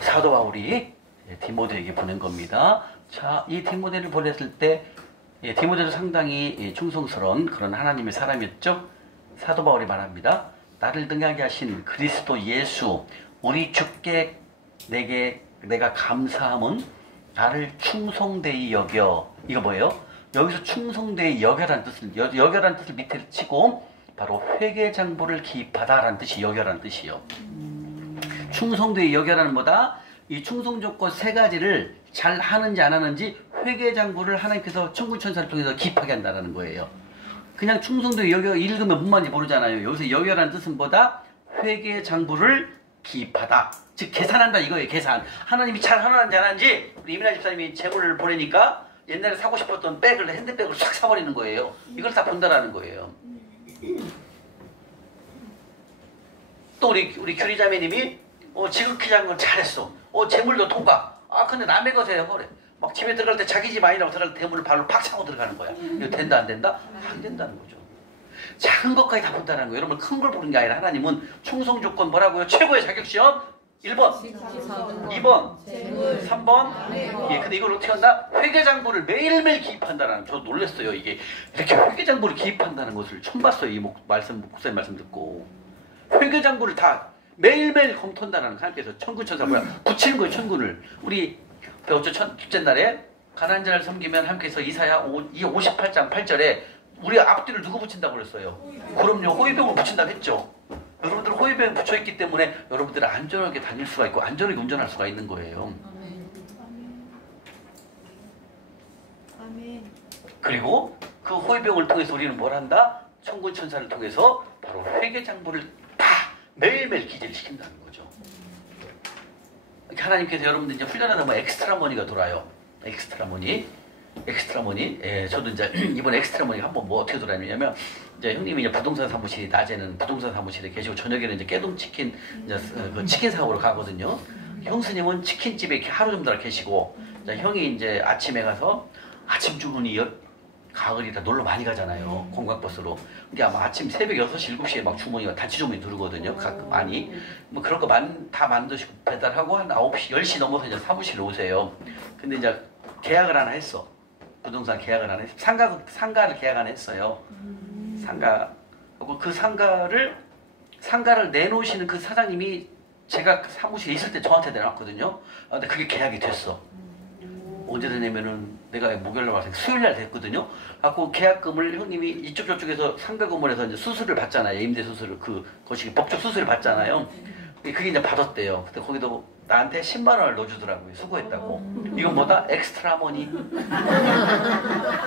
사도 바울이 디모데에게 보낸 겁니다. 자, 이 디모데를 보냈을 때 디모데도 상당히 충성스러운 그런 하나님의 사람이었죠. 사도 바울이 말합니다. 나를 등하게 하신 그리스도 예수 우리 주께 내가 감사함은 나를 충성되이 여겨. 이거 뭐예요? 여기서 충성되이 여겨라는 뜻을 밑에 치고 바로 회계장부를 기입하다라는 뜻이 여겨라는 뜻이요. 충성되이 여겨라는 뭐다? 이 충성조건 세 가지를 잘 하는지 안 하는지 회계장부를 하나님께서 천군천사를 통해서 기입하게 한다는 거예요. 그냥 충성되이 여겨 읽으면 뭔 말인지 모르잖아요. 여기서 여겨라는 뜻은 뭐다? 회계장부를 기입하다. 즉 계산한다 이거예요. 계산. 하나님이 잘 하는지 안 하는지 우리 이민아 집사님이 재물을 보내니까 옛날에 사고 싶었던 핸드백을 싹 사버리는 거예요. 이걸 다 본다라는 거예요. 또 우리 규리자매님이 지극히 작은 걸 잘했어. 재물도 통과. 근데 남의 것에 허래. 막 집에 들어갈 때 자기 집 아니라고 들어갈 때 대문을 발로 팍 차고 들어가는 거야. 이거 된다 안 된다? 안 된다는 거죠. 작은 것까지 다 본다는 거예요. 여러분 큰 걸 보는 게 아니라 하나님은 충성 조건 뭐라고요? 최고의 자격시험 1번, 2번, 3번. 예, 근데 이걸 어떻게 한다? 회계장부를 매일매일 기입한다는. 저 놀랐어요. 이게 이렇게 회계장부를 기입한다는 것을 처음 봤어요. 이 목사님 말씀 듣고 회계장부를 다 매일매일 검토한다는 하나님께서 천군천사 붙이는 거예요. 천군을. 우리 배웠죠. 첫째 날에 가난한 자를 섬기면 하나님께서 이사야 58장 8절에 우리 앞뒤를 누구 붙인다고 그랬어요? 그럼요. 호위병을 붙인다고 했죠. 여러분들 호위병 붙여있기 때문에 여러분들은 안전하게 다닐 수가 있고 안전하게 운전할 수가 있는 거예요. 그리고 그 호위병을 통해서 우리는 뭘 한다? 천군천사를 통해서 바로 회계장부를 다 매일매일 기재를 시킨다는 거죠. 하나님께서 여러분들 이제 훈련하다 보면 엑스트라 머니가 돌아요. 엑스트라 머니. 예, 저도 이제 이번 엑스트라 머니가 한번 뭐 어떻게 돌아냐면 이제 형님이 이제 부동산 사무실이 낮에는 부동산 사무실에 계시고 저녁에는 이제 깨동치킨 이제 그 치킨 사업으로 가거든요. 형수님은 치킨집에 이렇게 하루 정도 계시고 이제 형이 이제 아침에 가서 아침 주문이 가을이라 놀러 많이 가잖아요. 공각버스로. 근데 아마 아침 새벽 6시, 7시에 막 주문이 단체 주문이 들어오거든요. 가끔 많이. 뭐 그런 거 다 만드시고 배달하고 한 9시, 10시 넘어서 이제 사무실에 오세요. 근데 이제 계약을 하나 했어. 부동산 계약을 하나 했어. 상가를 계약 하나 했어요. 그 상가를 내놓으시는 그 사장님이 제가 사무실에 있을 때 저한테 내놨거든요. 근데 그게 계약이 됐어. 언제 되냐면은 내가 목요일날 와서 수요일날 됐거든요. 그 계약금을 형님이 이쪽 저쪽에서 상가 건물에서 이제 수수료를 받잖아요. 임대 수수료 그것이 법적 수수료를 받잖아요. 그게 이제 받았대요. 근데 거기도 나한테 10만 원을 넣어주더라고요. 수고했다고. 이건 뭐다? 엑스트라 머니.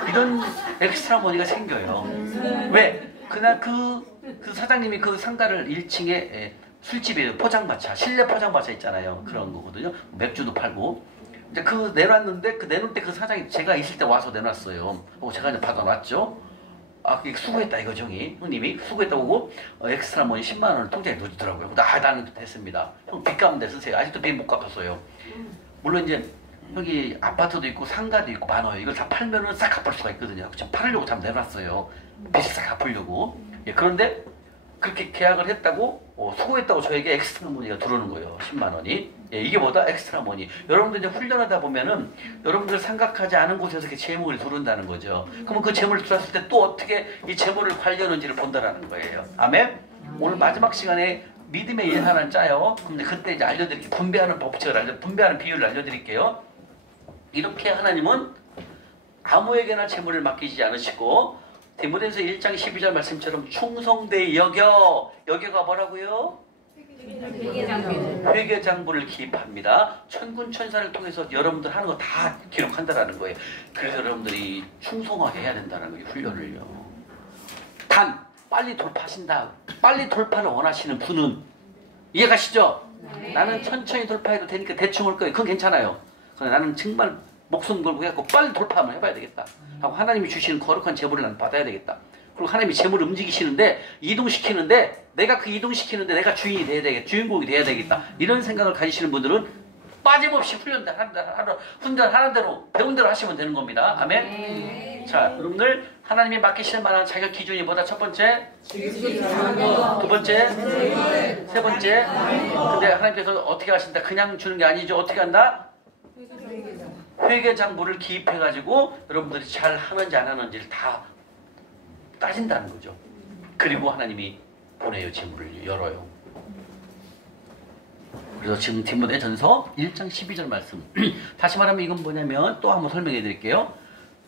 이런 엑스트라 머니가 생겨요. 왜? 그날 그 사장님이 그 상가를 1층에 술집이에요. 포장마차, 실내 포장마차 있잖아요. 그런 거거든요. 맥주도 팔고. 이제 그 내놨는데, 그 내놓을 때 그 사장이 제가 있을 때 와서 내놨어요. 제가 이제 받아놨죠. 아, 그게 수고했다 이거죠, 형님이. 수고했다고 하고, 엑스트라 머니 10만 원을 통장에 넣어주더라고요. 나는 됐습니다. 형 빚 갚으면 돼 쓰세요. 아직도 빚 못 갚았어요. 물론 이제, 여기 아파트도 있고 상가도 있고 많아요. 이걸 다 팔면은 싹 갚을 수가 있거든요. 지금 팔으려고 참 내놨어요. 빚을 싹 갚으려고. 예, 그런데, 그렇게 계약을 했다고, 수고했다고 저에게 엑스트라 머니가 들어오는 거예요. 10만 원이. 예, 이게 뭐다? 엑스트라 머니. 여러분들 이제 훈련하다 보면은 여러분들 생각하지 않은 곳에서 이렇게 재물이 들어온다는 거죠. 그러면 그 재물을 들어왔을 때 또 어떻게 이 재물을 관리하는지를 본다라는 거예요. 아멘? 오늘 마지막 시간에 믿음의 일 하나는 짜요. 근데 그때 이제 알려드릴게요. 분배하는 법칙을 분배하는 비율을 알려드릴게요. 이렇게 하나님은 아무에게나 재물을 맡기지 않으시고 디모데전서 1장 12절 말씀처럼 충성되이 여겨가 뭐라고요? 회개장부를 기입합니다. 천군 천사를 통해서 여러분들 하는 거 다 기록한다라는 거예요. 그래서 여러분들이 충성하게 해야 된다는 거예요. 훈련을요. 단 빨리 돌파하신다. 빨리 돌파를 원하시는 분은 이해가시죠? 네. 나는 천천히 돌파해도 되니까 대충 올 거예요. 그건 괜찮아요. 그러나 나는 정말 목숨 걸고 해갖고 빨리 돌파 한번 해봐야 되겠다 하고 하나님이 주시는 거룩한 재물을 난 받아야 되겠다. 그리고 하나님이 재물을 움직이시는데 이동시키는데 내가 그 이동시키는데 내가 주인이 돼야 되겠다. 주인공이 돼야 되겠다. 이런 생각을 가지시는 분들은 빠짐없이 훈련하는 대로 배운 대로 하시면 되는 겁니다. 아멘. 네. 자, 여러분들 하나님이 맡기실 만한 자격 기준이 뭐다? 첫 번째, 지극히 두 번째, 세 번째. 근데 하나님께서 어떻게 하신다? 그냥 주는 게 아니죠. 어떻게 한다? 회계장부를 기입해가지고 여러분들이 잘 하는지 안 하는지를 다 따진다는 거죠. 그리고 하나님이 보내요. 재물을 열어요. 그래서 지금 디모데전서 1장 12절 말씀. 다시 말하면 이건 뭐냐면 또 한번 설명해 드릴게요.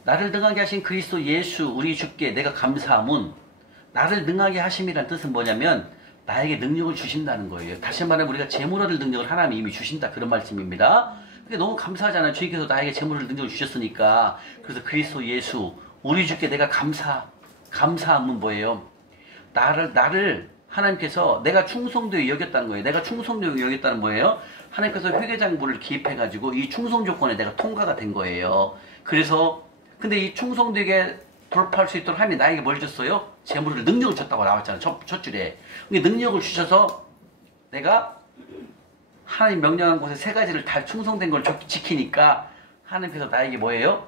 나를 능하게 하신 그리스도 예수 우리 주께 내가 감사함은 나를 능하게 하심이란 뜻은 뭐냐면 나에게 능력을 주신다는 거예요. 다시 말하면 우리가 재물 얻을 능력을 하나님이 이미 주신다 그런 말씀입니다. 그게 너무 감사하잖아요. 주님께서 나에게 재물을 능력을 주셨으니까. 그래서 그리스도 예수 우리 주께 내가 감사함은 뭐예요? 나를 하나님께서 내가 충성되게 여겼다는 거예요. 내가 충성되게 여겼다는 뭐예요? 하나님께서 회계장부를 기입해가지고 이 충성 조건에 내가 통과가 된 거예요. 그래서 근데 이 충성되게 돌파할 수 있도록 하나님이 나에게 뭘 줬어요? 재물을 능력을 줬다고 나왔잖아요. 첫 줄에. 능력을 주셔서 내가 하나님 명령한 곳에 세 가지를 다 충성된 걸 지키니까 하나님께서 나에게 뭐예요?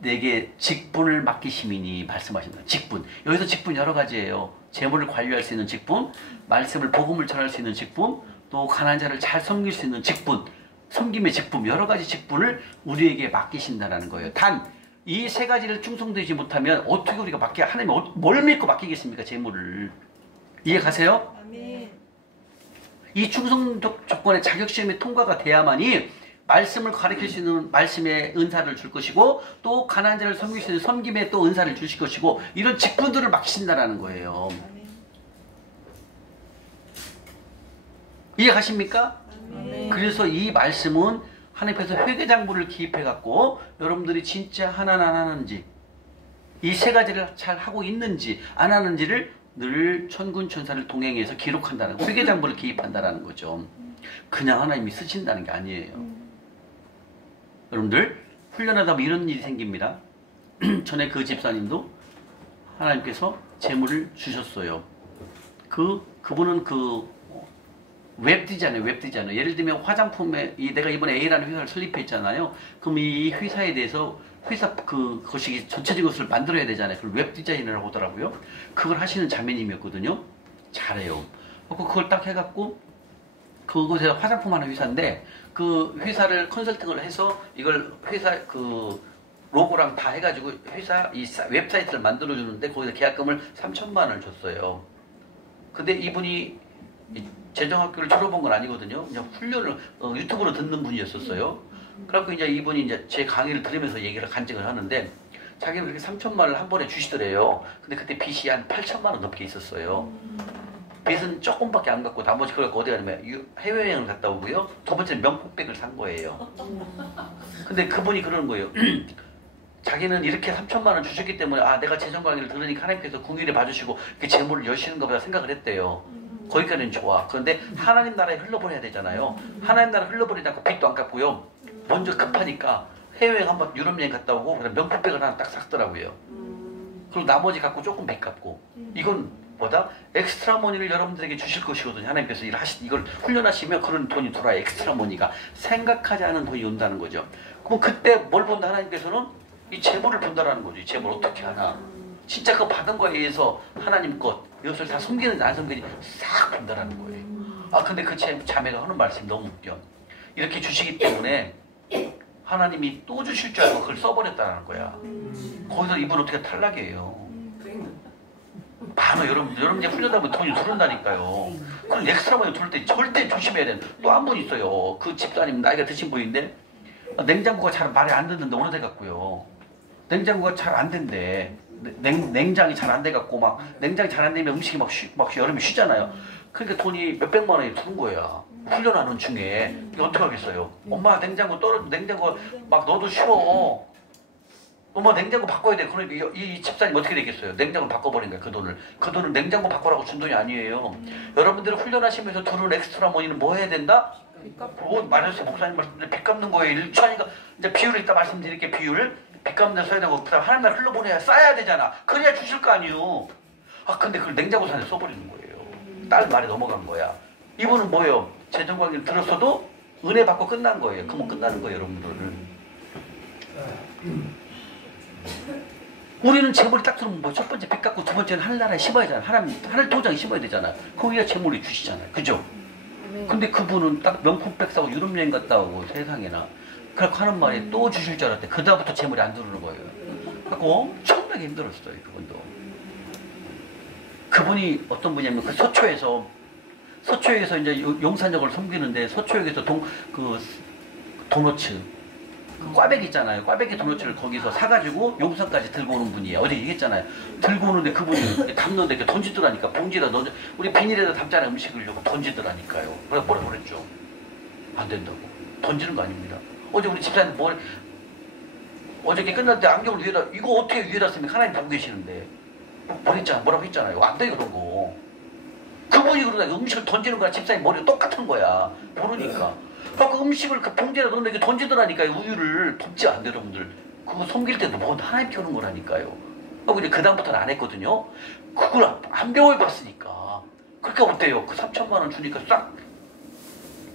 내게 직분을 맡기심이니 말씀하신다. 직분. 여기서 직분 여러 가지예요. 재물을 관리할 수 있는 직분, 말씀을 복음을 전할 수 있는 직분, 또 가난한 자를 잘 섬길 수 있는 직분, 섬김의 직분, 여러 가지 직분을 우리에게 맡기신다는 거예요. 단 이 세 가지를 충성되지 못하면 어떻게 우리가 하나님 뭘 믿고 맡기겠습니까? 재물을. 이해 가세요? 아멘. 이 충성 조건의 자격시험에 통과가 돼야만이 말씀을 가르칠 수 있는 말씀의 은사를 줄 것이고 또 가난한 자를 섬길 수 있는 섬김의 또 은사를 주실 것이고 이런 직분들을 맡기신다라는 거예요. 아멘. 이해 가십니까? 아멘. 그래서 이 말씀은 하나님께서 회계장부를 기입해갖고 여러분들이 진짜 하나는 안 하는지 이 세 가지를 잘 하고 있는지 안 하는지를 늘 천군 천사를 동행해서 기록한다는 거, 회계장부를 기입한다는 거죠. 그냥 하나님이 쓰신다는 게 아니에요. 여러분들 훈련하다 보면 이런 일이 생깁니다. 전에 그 집사님도 하나님께서 재물을 주셨어요. 그분은 웹디자이너. 예를 들면 화장품에 내가 이번에 A라는 회사를 설립했잖아요. 그럼 이 회사에 대해서 그것이 전체적인 것을 만들어야 되잖아요. 그걸 웹디자이너라고 하더라고요. 그걸 하시는 자매님이었거든요. 잘해요. 그걸 딱 해갖고 그곳에 화장품 하는 회사인데 그 회사를 컨설팅을 해서 이걸 회사 로고랑 다 해가지고 회사 이 웹사이트를 만들어주는데 거기서 계약금을 3천만 원을 줬어요. 근데 이분이 재정학교를 졸업한 건 아니거든요. 그냥 훈련을 유튜브로 듣는 분이었었어요. 그래갖고 이제 이분이 이제 제 강의를 들으면서 얘기를 간증을 하는데 자기는 그렇게 3천만 원을 한 번에 주시더래요. 근데 그때 빚이 한 8천만 원 넘게 있었어요. 빚은 조금밖에 안 갖고 나머지 그걸 어디 가냐면 해외여행을 갔다 오고요. 두 번째는 명품백을 산 거예요. 근데 그분이 그러는 거예요. 자기는 이렇게 3천만 원 주셨기 때문에 아 내가 재정 강의를 들으니까 하나님께서 궁일에 봐주시고 그 재물을 여시는 것보다 생각을 했대요. 거기까지는 좋아. 그런데 하나님 나라에 흘러보내야 되잖아요. 하나님 나라에 흘러보내지 않고 빚도 안 갚고요. 먼저 급하니까 해외여행 한번 유럽 여행 갔다 오고 그다음 명품백을 하나 딱 샀더라고요. 그리고 나머지 갖고 조금 빚 갚고. 이건 뭐다? 엑스트라 머니를 여러분들에게 주실 것이거든요. 하나님께서 이걸 훈련하시면 그런 돈이 돌아요. 엑스트라 머니가 생각하지 않은 돈이 온다는 거죠. 그럼 그때 뭘 본다? 하나님께서는 이 재물을 본다라는 거죠. 이 재물 어떻게 하나? 진짜 그 받은 거에 의해서 하나님 것 이것을 다 숨기는지 안 숨기는지 싹 본다라는 거예요. 아 근데 그 자매가 하는 말씀이 너무 웃겨. 이렇게 주시기 때문에 하나님이 또 주실 줄 알고 그걸 써버렸다는 거야. 거기서 이분 어떻게 탈락이에요. 바로 여러분 이제 훈련하면 돈이 들어온다니까요. 그럼 엑스트라 머니 들을 때 절대 조심해야 되는 또 한 분 있어요. 그 집사님 나이가 드신 분인데 냉장고가 잘 말이 안 듣는데 오래돼 갖고요. 냉장고가 잘 안 된대. 냉장이 잘 안 돼 갖고 막 냉장이 잘 안 되면 음식이 막 여름에 쉬잖아요. 그러니까 돈이 몇백만 원이 드는 거야. 훈련하는 중에 이거 어떻게 하겠어요? 엄마 냉장고 막 너도 쉬워. 엄마 냉장고 바꿔야 돼. 그러니까 이 집사님 어떻게 되겠어요? 냉장고 바꿔버린 거야. 그 돈을 냉장고 바꾸라고 준 돈이 아니에요. 여러분들이 훈련하시면서 들은 엑스트라 머니는 뭐 해야 된다? 말했어요. 목사님 말씀대로 빚 갚는 거예요. 일차니까 이제 비율을 이따 말씀드릴게요. 비율을 빚 갚는 데 써야 되고 그다음 하나님 나라 흘러보내야 쌓아야 되잖아. 그래야 주실 거 아니에요. 아 근데 그걸 냉장고 산에 써버리는 거예요. 딸 말에 넘어간 거야. 이분은 뭐예요? 재정 관계를 들었어도 은혜 받고 끝난 거예요. 그러면 끝나는 거예요, 여러분들은. 우리는 재물이 딱 들어오면 뭐 첫 번째 빚 갚고 두 번째는 하늘나라에 심어야 되잖아. 하늘 도장에 심어야 되잖아. 거기가 재물이 주시잖아요. 그죠? 근데 그분은 딱 명품백 사고 유럽 여행 갔다 오고 세상에나 그렇게 하는 말이 또 주실 줄 알았대. 그다음부터 재물이 안 들어오는 거예요. 그래서 엄청나게 힘들었어요. 그분도. 그분이 어떤 분이냐면 그 서초에서 이제 용산역을 섬기는데 서초역에서 도너츠 꽈배기 있잖아요. 꽈배기 도너츠를 거기서 사가지고 용산까지 들고 오는 분이에요. 어제 얘기했잖아요. 들고 오는데 그분이 담는데 이렇게 던지더라니까. 봉지에다 넣어 우리 비닐에다 담잖아요. 음식을 던지더라니까요. 그래서 뭐라고 그랬죠? 안 된다고. 던지는 거 아닙니다. 어제 우리 집사님 어저께 끝날 때 안경을 위에다 이거 어떻게 위에다 쓰면 하나님 보고 계시는데 뭐라고 했잖아요. 안 돼 그런 거. 그분이 그러다 음식을 던지는 거랑 집사님 머리가 똑같은 거야. 모르니까. 그 음식을 그 봉지에다 넣는데 이게 던지더라니까요. 우유를 덥지 않대 여러분들. 그거 섬길 때도 뭐 하나님 켜는 거라니까요. 하고 이제 그 다음부터는 안 했거든요. 그걸 안 배워봤으니까. 그러니까 어때요? 그 3천만 원 주니까 싹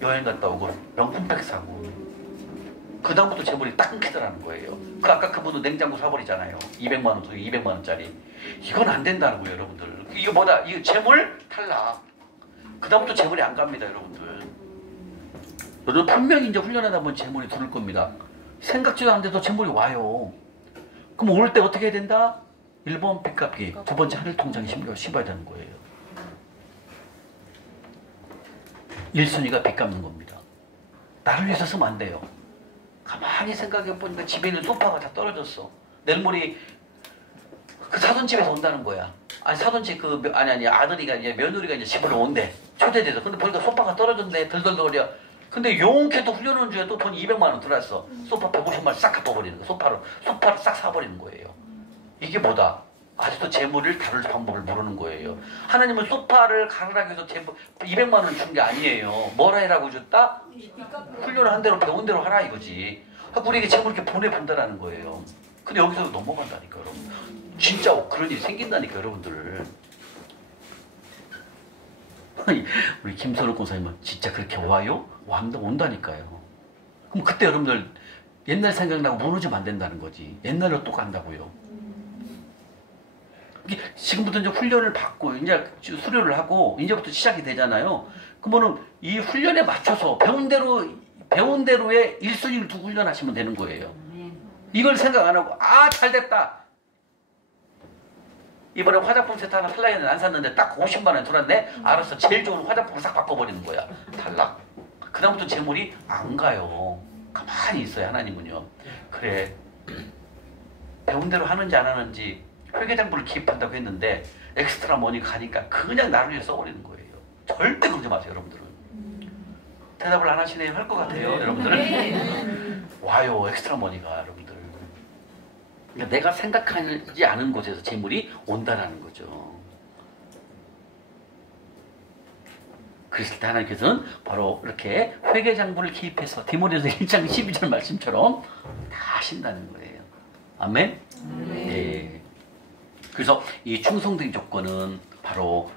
여행 갔다 오고 명품백 사고. 그 다음부터 재물이 딱 끊기더라는 거예요. 그 아까 그분도 냉장고 사버리잖아요. 200만 원, 200만 원짜리. 이건 안 된다는 거예요, 여러분들. 이거 뭐다? 이거 재물 탈락. 그 다음부터 재물이 안 갑니다, 여러분들. 여러분 분명히 이제 훈련하다 보면 재물이 들을 겁니다. 생각지도 않는데도 재물이 와요. 그럼 올 때 어떻게 해야 된다? 1번 빚 갚기, 두 번째 하늘 통장에 심어야 되는 거예요. 1순위가 빚 갚는 겁니다. 나를 위해서 쓰면 안 돼요. 가만히 생각해 보니까 집에 있는 소파가 다 떨어졌어. 내일 모레 그 사돈집에서 온다는 거야. 아니 사돈집 아들이가 이제 며느리가 이제 집으로 온대. 초대돼서. 근데 보니까 소파가 떨어졌네. 덜덜덜거려. 근데 용케도 훈련하는 중에 또 돈 200만 원 들어왔어. 소파 150만 원 싹 갚아버리는 거. 소파를 싹 사버리는 거예요. 이게 뭐다? 아직도 재물을 다룰 방법을 모르는 거예요. 하나님은 소파를 가르라고 해서 200만 원 준 게 아니에요. 뭐라 해라고 줬다? 훈련을 한 대로 배운 대로 하라 이거지. 우리에게 재물 이렇게 보내본다라는 거예요. 근데 여기서도 넘어간다니까 여러분. 진짜 그런 일이 생긴다니까 여러분들. 우리 김선욱 권사님은 진짜 그렇게 와요? 온다니까요. 그럼 그때 여러분들 옛날 생각나고 무너지면 안 된다는 거지. 옛날로 또 간다고요. 지금부터 이제 훈련을 받고 이제 수료를 하고 이제부터 시작이 되잖아요. 그러면은 이 훈련에 맞춰서 배운 대로의 1순위를 두고 훈련하시면 되는 거예요. 이걸 생각 안 하고 잘 됐다. 이번에 화장품 세트 하나 살라 했는데 안 샀는데 딱 50만 원 들었네. 알았어. 제일 좋은 화장품을 싹 바꿔버리는 거야. 탈락. 그 다음부터 재물이 안 가요. 가만히 있어요. 하나님은요. 그래. 배운 대로 하는지 안 하는지 회계장부를 기입한다고 했는데 엑스트라 머니 가니까 그냥 나를 위해 써버리는 거예요. 절대 그러지 마세요, 여러분들은. 대답을 안 하시네요. 할 것 같아요, 네. 여러분들. 와요, 엑스트라 머니가 여러분들. 그러니까 내가 생각하지 않은 곳에서 재물이 온다라는 거죠. 그랬을 때 하나님께서는 바로 이렇게 회개장부를 기입해서 디모데서 1장 12절 말씀처럼 다 하신다는 거예요. 아멘? 네. 그래서 이 충성된 조건은 바로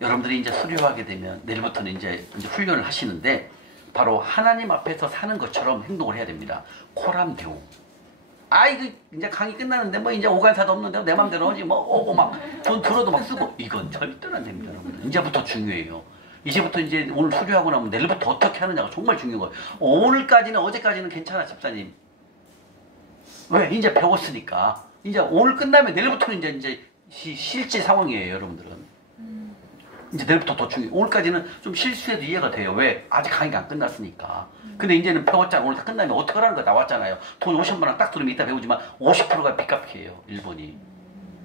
여러분들이 이제 수료하게 되면 내일부터는 이제 훈련을 하시는데 바로 하나님 앞에서 사는 것처럼 행동을 해야 됩니다. 코람데오. 아 이거 이제 강의 끝나는데 뭐 이제 오간사도 없는데 내 맘대로 하지 뭐 오고 막 돈 들어도 막 쓰고 이건 절대로 안 됩니다, 여러분들. 이제부터 중요해요. 이제부터 이제 오늘 수료하고 나면 내일부터 어떻게 하느냐가 정말 중요한 거예요. 오늘까지는 어제까지는 괜찮아, 집사님. 왜? 이제 배웠으니까. 이제 오늘 끝나면 내일부터는 이제 실제 상황이에요, 여러분들은. 이제 내일부터 더 중요해요. 오늘까지는 좀 실수해도 이해가 돼요. 왜? 아직 강의가 안 끝났으니까. 근데 이제는 배웠잖아. 오늘 다 끝나면 어떻게 하라는 거 나왔잖아요. 돈 50만 원 딱 들으면 이따 배우지만 50%가 빚갚이에요, 일본이.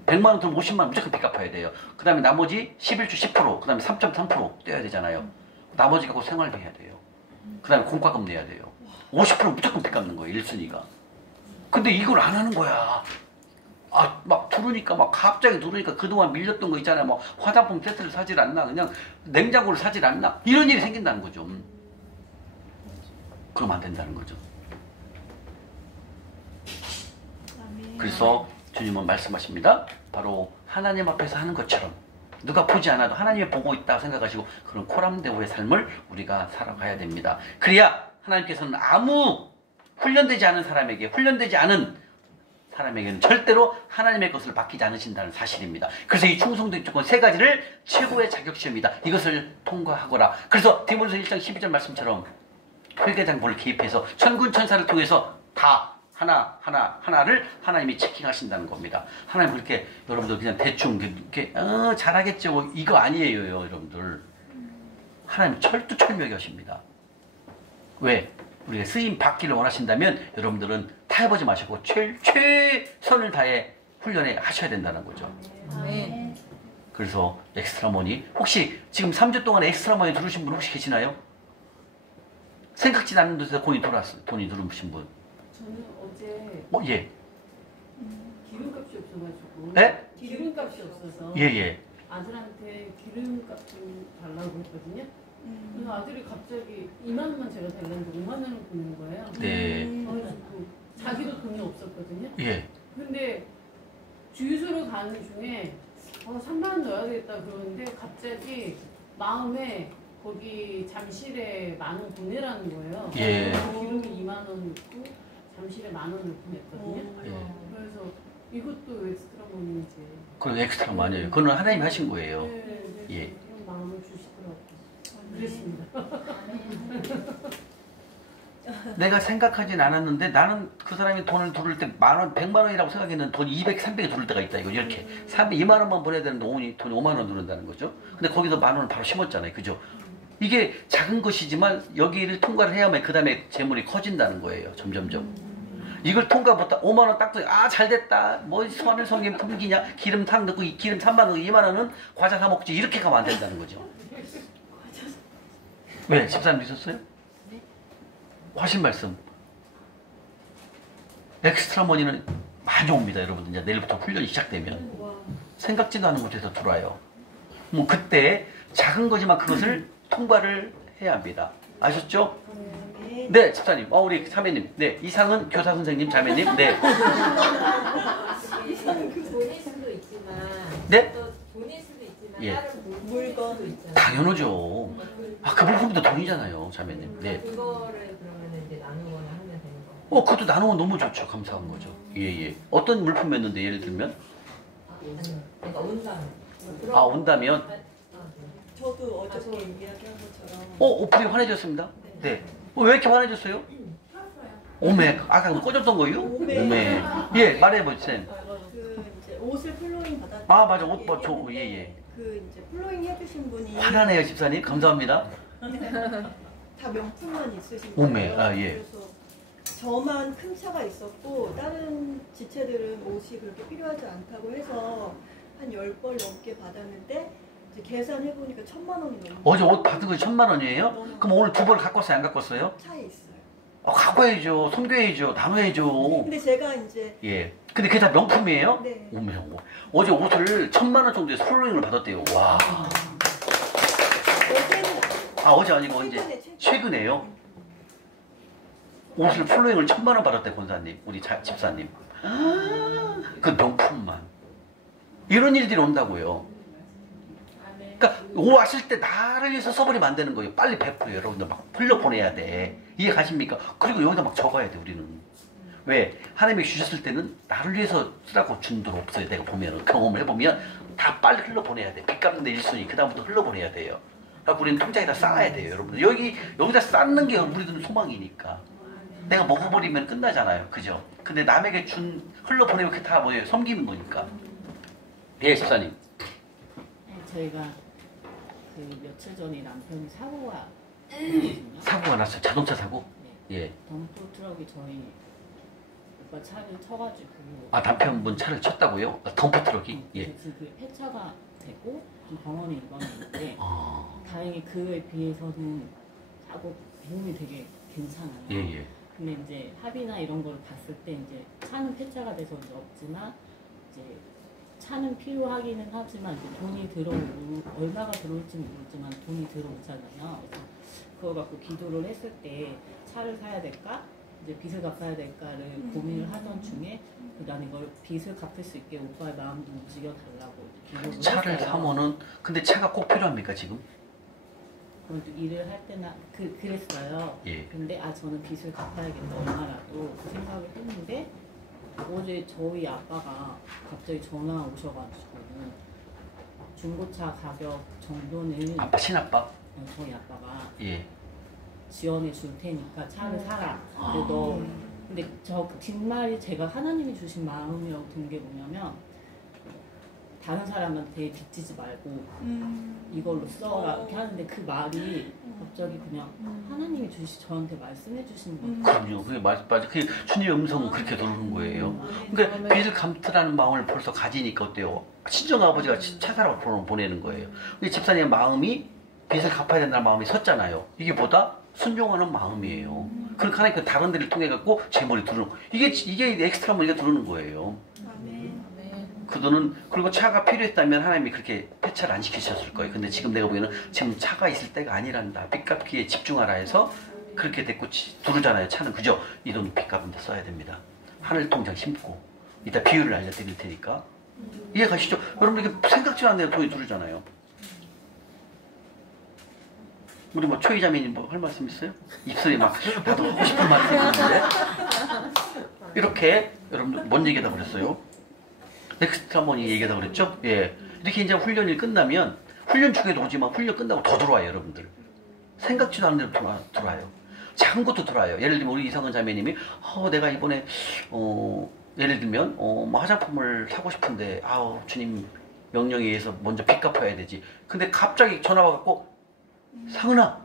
100만 원 들으면 50만 원 무조건 빚갚아야 돼요. 그 다음에 나머지 11주 10%, 그 다음에 3.3% 떼야 되잖아요. 나머지 갖고 생활비 해야 돼요. 그 다음에 공과금 내야 돼요. 50% 무조건 빚갚는 거예요, 1순위가. 근데 이걸 안 하는 거야. 아, 막 들으니까 막 갑자기 누르니까 그동안 밀렸던 거 있잖아요. 뭐 화장품 세트를 사질 않나, 그냥 냉장고를 사질 않나, 이런 일이 생긴다는 거죠. 그러면 안 된다는 거죠. 그래서 주님은 말씀하십니다. 바로 하나님 앞에서 하는 것처럼 누가 보지 않아도 하나님이 보고 있다 생각하시고 그런 코람데오의 삶을 우리가 살아가야 됩니다. 그래야 하나님께서는 아무 훈련되지 않은 사람에게, 훈련되지 않은 사람에게는 절대로 하나님의 것을 맡기지 않으신다는 사실입니다. 그래서 이 충성된 조건 세 가지를 최고의 자격시험이다. 이것을 통과하거라. 그래서 디모데서 1장 12절 말씀처럼 회개장부를 기입해서 천군 천사를 통해서 다 하나를 하나님이 체킹하신다는 겁니다. 하나님 그렇게 여러분들 그냥 대충 이렇게 잘하겠죠 이거 아니에요, 여러분들. 하나님 철두철미하게 하십니다. 왜? 우리가 쓰임 받기를 원하신다면 여러분들은 타협하지 마시고 최선을 다해 훈련에 하셔야 된다는 거죠. 아멘. 그래서 엑스트라머니, 혹시 지금 3주 동안 엑스트라머니 들으신 분 혹시 계시나요? 생각지 않는 데서 돈이 들어오신 분. 저는 어제 예. 기름값이 없어가지고. 네? 기름값이 없어서. 예. 아들한테 기름값 좀 달라고 했거든요. 그래서 아들이 갑자기 2만 원만 제가 달라는데 5만 원을 보낸 거예요. 네. 그래가지고 자기도 돈이 없었거든요. 예. 근데 주유소로 가는 중에 3만 원 넣어야 되겠다 그러는데 갑자기 마음에 거기 잠실에 10,000원 보내라는 거예요. 예. 그래서 기름이 2만 원 넣고 잠실에 10,000원을 보냈거든요. 예. 그래서 이것도 엑스트라 머니인지. 그건 엑스트라머니예요. 그건 하나님이 하신 거예요. 네, 예. 그런 마음을 주시더라고요. 그랬습니다. 내가 생각하진 않았는데 나는 그 사람이 돈을 두를 때 10,000원, 100만 원이라고 생각했는데 돈이 200, 300이 두를 때가 있다. 이렇게 2만 원만 보내야 되는데 돈이 5만 원 두른다는 거죠. 근데 거기서 10,000원을 바로 심었잖아요. 그죠? 이게 작은 것이지만 여기를 통과를 해야만 그 다음에 재물이 커진다는 거예요. 점점점. 이걸 통과 못하 5만 원 딱 잘 됐다. 뭐 선을 성김 tum기냐? 기름 탕 넣고 기름 3만 원, 2만 원은 과자 사 먹지. 이렇게 가면 안 된다는 거죠. 왜? 집사님 있었어요? 네. 하신 말씀. 엑스트라 머니는 많이 옵니다, 여러분. 이제 내일부터 훈련이 시작되면 생각지도 않은 곳에서 들어와요. 뭐 그때 작은 거지만 그것을 통과를 해야 합니다. 아셨죠? 네, 집사님. 우리 자매님. 네, 이상은 교사 선생님, 자매님. 네. 이상은 돈일 수도 있지만 네? 또 돈일 수도 있지만 예. 다른 물건도 있잖아요. 당연하죠. 그 물품도 돈이잖아요, 자매님. 네. 그거를 그러면 이제 나누거나 하면 되는 거. 그것도 나누면 너무 좋죠. 감사한 거죠. 예. 어떤 물품이었는데, 예를 들면? 그러니까 온다면. 온다면? 저도 어저께 이야기한 것처럼 오프닝 환해졌습니다. 네. 왜 이렇게 환해졌어요? 오메. 아까 꺼졌던 거요? 오메. 예, 말해보세요. 그 이제 옷을 플로잉 받았. 맞아. 옷 저, 예. 그 이제 플로잉 해주신 분이 화나네요, 집사님. 감사합니다. 다 명품만 있으신 오메. 거예요. 예. 그래서 저만 큰 차가 있었고 다른 지체들은 옷이 그렇게 필요하지 않다고 해서 한 10벌 넘게 받았는데 이제 계산해 보니까 1,000만 원이 넘는. 어제 옷 받은 거 1,000만 원이에요? 너무 그럼 오늘 두 벌 갖고 왔어요? 안 갖고 왔어요? 차에 있어요. 갖고 와야죠. 섬겨야죠. 나눠야죠. 근데 제가 이제 예. 근데 그게 다 명품이에요? 네. 오메, 어제 옷을 1,000만 원 정도의 솔로잉을 받았대요. 와. 어제는 어제 아니고 언제? 최근에 최근에요? 옷을 플로잉을 1,000만 원 받았대, 권사님. 우리 집사님. 그 명품만. 이런 일들이 온다고요. 그러니까 왔을 때 나를 위해서 써버리면 안 되는 거예요. 빨리 베풀어요. 여러분들 막 흘려보내야 돼. 이해 가십니까? 그리고 여기다 막 적어야 돼, 우리는. 왜? 하나님이 주셨을 때는 나를 위해서 쓰라고 준 돈 없어요. 내가 보면, 경험을 해보면 다 빨리 흘려보내야 돼. 빚 갚는 데 1순위. 그 다음부터 흘려보내야 돼요. 그래서 우리는 통장에다 쌓아야 돼요, 여러분. 여기다 쌓는 게 우리들은 소망이니까. 내가 먹어버리면 끝나잖아요. 그죠? 근데 남에게 흘러보내면 그게 다 뭐예요? 섬기는 거니까. 예, 집사님. 저희가 그 며칠 전에 남편이 사고가 사고가 났어요. 자동차 사고? 네. 예. 덤프 트럭이 저희 오빠 차를 쳐가지고 남편분 차를 쳤다고요? 덤프 트럭이? 예. 지금 그 폐차가 되고 좀 병원에 입원했는데 아, 다행히 그에 비해서는 사고 몸이 되게 괜찮아요. 예, 예. 근데 이제 합의나 이런 걸 봤을 때 이제 차는 폐차가 돼서 이제 없지만 이제 차는 필요하기는 하지만 이제 돈이 들어오고 얼마가 들어올지는 모르지만 돈이 들어오잖아요. 그래서 그거 갖고 기도를 했을 때 차를 사야 될까? 이제 빚을 갚아야 될까를 고민을 하던 중에 나는 이걸 빚을 갚을 수 있게 오빠의 마음도 움직여 달라고 기도를 차를 했어요. 사면은 근데 차가 꼭 필요합니까 지금? 그럼 또 일을 할 때나 그랬어요. 예. 근데 저는 빚을 갚아야겠다 얼마라도 그 생각을 했는데 어제 저희 아빠가 갑자기 전화 오셔가지고 중고차 가격 정도는 아빠 친아빠? 저희 아빠가 예. 지원해 줄 테니까 차를 사라. 근데 저 뒷말이 제가 하나님이 주신 마음이라고 든 게 뭐냐면 다른 사람한테 빚지지 말고 이걸로 써라 이렇게 하는데 그 말이 갑자기 그냥 하나님이 저한테 말씀해 주신 거예요. 그럼요. 그게 맞아. 그게 주님의 음성은 그렇게 들어오는 거예요. 그러니까 빚을 갚으라는 마음을 벌써 가지니까 어때요? 친정 아버지가 차 사라고 보내는 거예요. 근데 집사님의 마음이 빚을 갚아야 된다는 마음이 섰잖아요. 이게 보다 순종하는 마음이에요. 그러니까 하나님 다른 데를 통해 갖고 제 머리 두르는 거예요. 이게 엑스트라 머리가 두르는 거예요. 그 돈은 그리고 차가 필요했다면 하나님이 그렇게 폐차를 안 시키셨을 거예요. 근데 지금 내가 보기에는 지금 차가 있을 때가 아니란다. 빚 갚기에 집중하라 해서 그렇게 됐고 두르잖아요. 차는 그죠? 이 돈 빚 갚는 데 써야 됩니다. 하늘 통장 심고 이따 비율을 알려드릴 테니까 이해 가시죠? 여러분 이게 생각지도 않는 데로 돈이 두르잖아요. 우리 뭐 초이자매님 뭐 할 말씀 있어요? 입술이 막 나도 하고 싶은 말이 있는데 이렇게 여러분 뭔 얘기다 그랬어요? 넥스트 한번이 얘기하다 그랬죠? 예. 이렇게 이제 훈련이 끝나면 훈련 중에도 오지만 훈련 끝나고 더 들어와요, 여러분들. 생각지도 않는 데로 들어와요. 작은 것도 들어와요. 예를 들면 우리 이상은 자매님이 내가 이번에 예를 들면 뭐 화장품을 사고 싶은데 주님 명령에 의해서 먼저 빚 갚아야 되지. 근데 갑자기 전화 와갖고 상은아,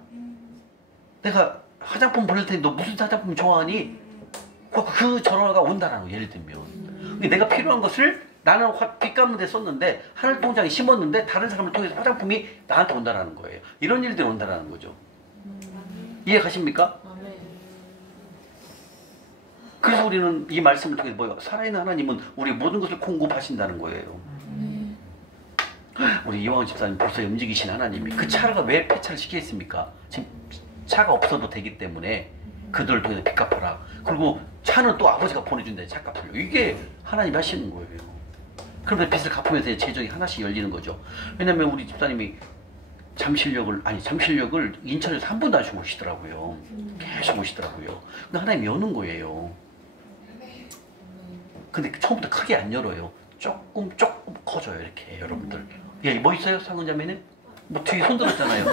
내가 화장품 보낼 테니 너 무슨 화장품 좋아하니? 그 전화가 온다라는 거 예를 들면. 근데 내가 필요한 것을 나는 빚 갚는 데 썼는데 하늘 통장에 심었는데 다른 사람을 통해서 화장품이 나한테 온다라는 거예요. 이런 일들이 온다라는 거죠. 이해 가십니까? 그래서 우리는 이 말씀을 통해서 뭐예요? 살아있는 하나님은 우리 모든 것을 공급하신다는 거예요. 우리 이왕 집사님 벌써 움직이신 하나님이 그 차가 왜 폐차를 시키겠습니까? 지금 차가 없어도 되기 때문에 그들을 통해서 빚 갚아라. 그리고 차는 또 아버지가 보내준다. 차값을. 이게 하나님이 하시는 거예요. 그러면 빚을 갚으면서 재정이 하나씩 열리는 거죠. 왜냐면 우리 집사님이 잠실역을 인천에서 한 번도 안 쉬고 오시더라고요. 계속 오시더라고요. 근데 하나님이 여는 거예요. 근데 처음부터 크게 안 열어요. 조금 커져요. 이렇게 여러분들. 예, 뭐 있어요? 상은자매는? 뭐 뒤에 손 들었잖아요.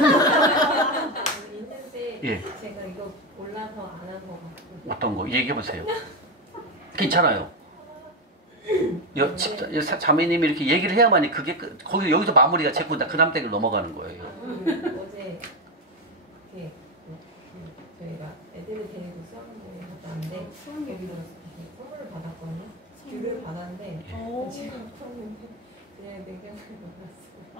있는데 예. 제가 이거 골라서 안 한 거 같고. 어떤 거? 얘기해보세요. 괜찮아요. 자매님이 이렇게 얘기를 해야만이 그게 여기서 마무리가 됐고 그 다음 땡을 넘어가는 거예요. 어제 이렇게 저희가 애들을 데리고 수학여행을 갔다 왔는데 수학여행으로 선물을 받았거든요. 귤을 받았는데 지금 쳤는데 네, 내견을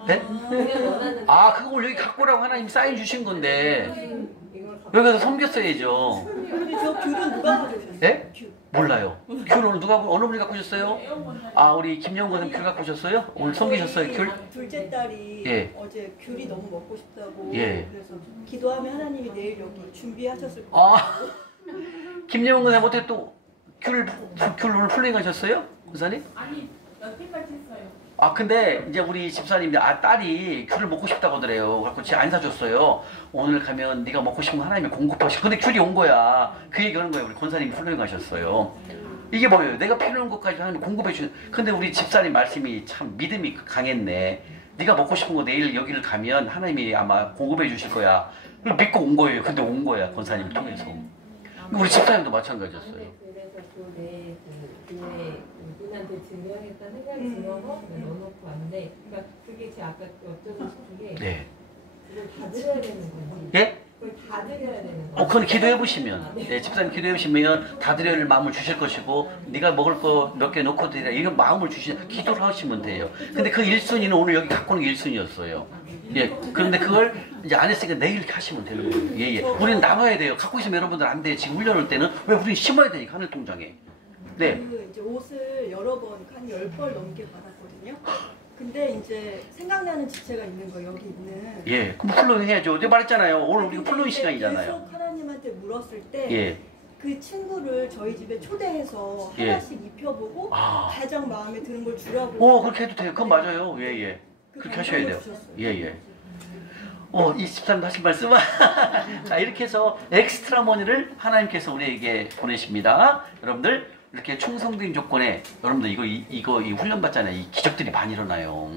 원했어요. 네? 내견 원하는. 아, 그걸 여기 갖고 오라고 하나님 사인 주신 건데 이걸 갖고. 여기서 섬겼어야죠. 근데 저 귤은 누가 가져오셨어요? 네? 귤. 몰라요. 귤 오늘 누가 어느 분이 갖고 오셨어요? 아, 우리 김영건 선생님 귤 갖고 오셨어요? 오늘 섬기셨어요, 귤? 둘째 딸이 예. 어제 귤이 너무 먹고 싶다고 예. 그래서 기도하면 하나님이 내일 여기 준비하셨을 거예요. 아, 김영건 선생님 어떻게 또 귤 오늘 플레잉 하셨어요? 권사님? 아니 여태까지 했어요. 아, 근데 이제 우리 집사님이 딸이 귤을 먹고 싶다고 하더래요. 그래서 제가 안 사줬어요. 오늘 가면 네가 먹고 싶은 거 하나님이 공급하시고. 근데 귤이 온 거야. 그 얘기 하는 거예요. 우리 권사님이 훌륭하셨어요. 이게 뭐예요? 내가 필요한 것까지 하나님 공급해 주는. 근데 우리 집사님 말씀이 참 믿음이 강했네. 네가 먹고 싶은 거 내일 여기를 가면 하나님이 아마 공급해 주실 거야. 그걸 믿고 온 거예요. 근데 온 거야. 권사님 통해서. 우리 집사님도 마찬가지였어요. 그래서 또내 교회 이분한테 증명했다는 생각이 들어서 넣어놓고 왔는데, 그러니까 그게 제가 아까 여쭤보고 싶은 게 네. 그걸 다 드려야 되는 거지. 예? 그걸 다 드려야 되는 거. 그건 기도해 보시면, 네, 집사님 기도해 보시면 다 드릴 마음을 주실 것이고, 네가 먹을 거 몇 개 놓고 드리라 이런 마음을 주시면 기도를 하시면 돼요. 근데 그 1순위는 오늘 여기 갖고 오는 게 1순위였어요. 예, 그런데 그걸 이제 안 했으니까 내일 이렇게 하시면 되는 거예요. 예, 예. 우리는 나눠야 돼요. 갖고 있으면 여러분들 안 돼. 지금 훈련할 때는 왜 우리는 심어야 되니까 하늘 통장에. 네. 그 이제 옷을 여러 번, 한 10벌 넘게 받았거든요. 근데 이제 생각나는 지체가 있는 거 여기 있는. 예, 그럼 플로잉 해야죠. 내가 말했잖아요. 오늘 우리가 플로잉 시간이잖아요. 계속 하나님한테 물었을 때. 예. 그 친구를 저희 집에 초대해서 예. 하나씩 입혀보고 아. 가장 마음에 드는 걸 주라고. 그렇게 해도 돼요. 그건 맞아요. 예, 예. 그렇게 하셔야 돼요. 주셨어요. 예, 예. 이 집사님 하신 말씀은 자, 이렇게 해서 엑스트라 머니를 하나님께서 우리에게 보내십니다. 여러분들 이렇게 충성된 조건에 여러분들 이거 훈련 받잖아요. 이 기적들이 많이 일어나요.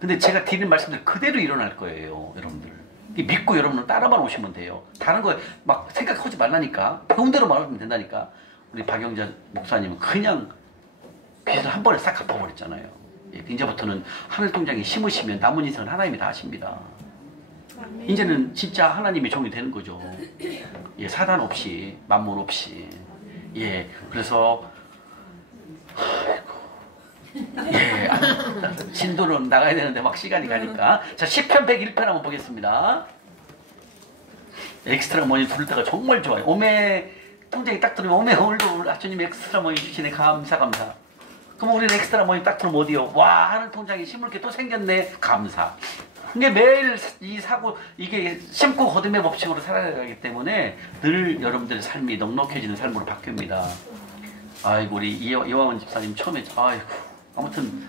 근데 제가 드리는 말씀들 그대로 일어날 거예요, 여러분들. 믿고 여러분은 따라만 오시면 돼요. 다른 거 막 생각하지 말라니까. 배운대로 말하면 된다니까. 우리 박영자 목사님은 그냥 빚을 한 번에 싹 갚아버렸잖아요. 이제부터는 하늘 통장에 심으시면 남은 인생은 하나님이 다 하십니다. 이제는 진짜 하나님의 종이 되는 거죠. 예, 사단 없이, 만몬 없이. 예, 그래서 예, 진도는 나가야 되는데 막 시간이 가니까. 자, 10편 101편 한번 보겠습니다. 엑스트라 머니 부를 때가 정말 좋아요. 오메 통장에 딱 들으면 오메 오늘도 하나님 엑스트라 머니 주시네. 감사. 그럼 우리는 엑스트라 머니 딱 들으면 어디요? 와, 하늘 통장에 심을 게 또 생겼네. 감사. 근데 매일 이게 심고 거듭의 법칙으로 살아가기 때문에 늘 여러분들의 삶이 넉넉해지는 삶으로 바뀝니다. 아이고, 우리 이화원 집사님 처음에, 아이고, 아무튼,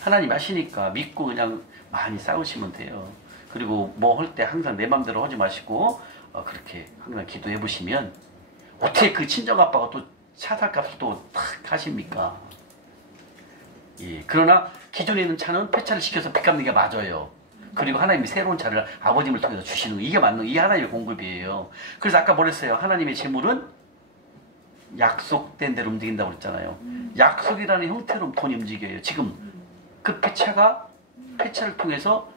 하나님 하시니까 믿고 그냥 많이 싸우시면 돼요. 그리고 뭐 할 때 항상 내 맘대로 하지 마시고, 그렇게 항상 기도해 보시면, 어떻게 그 친정아빠가 또 차 살 값을 또 탁 하십니까? 예. 그러나 기존에 있는 차는 폐차를 시켜서 빚 갚는 게 맞아요. 그리고 하나님이 새로운 차를 아버님을 통해서 주시는 거, 이게 맞는, 이게 하나님의 공급이에요. 그래서 아까 뭐랬어요? 하나님의 재물은 약속된 대로 움직인다고 그랬잖아요. 약속이라는 형태로 돈이 움직여요. 지금 그 폐차를 통해서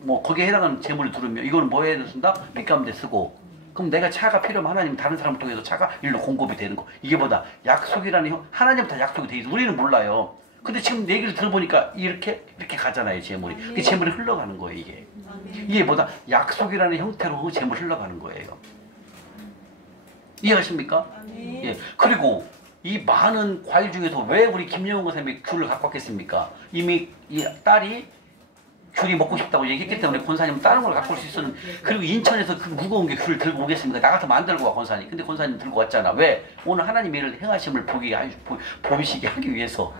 뭐 거기에 해당하는 재물을 두르면 이거는 뭐에 쓴다? 빚감대 쓰고. 그럼 내가 차가 필요하면 하나님 다른 사람을 통해서 차가 일로 공급이 되는 거. 이게 뭐다? 약속이라는 하나님부터 약속이 돼 있어. 우리는 몰라요. 근데 지금 얘기를 들어보니까 이렇게 가잖아요, 재물이. 그 재물이 흘러가는 거예요, 이게. 이게 뭐다? 약속이라는 형태로 재물이 흘러가는 거예요. 이해하십니까? 예. 그리고 이 많은 과일 중에서 왜 우리 김영훈 선생님이 귤을 갖고 왔겠습니까? 이미 이 딸이 귤이 먹고 싶다고 얘기했기 때문에 권사님은 다른 걸 갖고 올 수 있었는. 그리고 인천에서 그 무거운 게 귤을 들고 오겠습니까? 나 같으면 안 들고 와, 권사님. 근데 권사님 들고 왔잖아. 왜? 오늘 하나님의 일을 행하심을 보이시게 하기 위해서.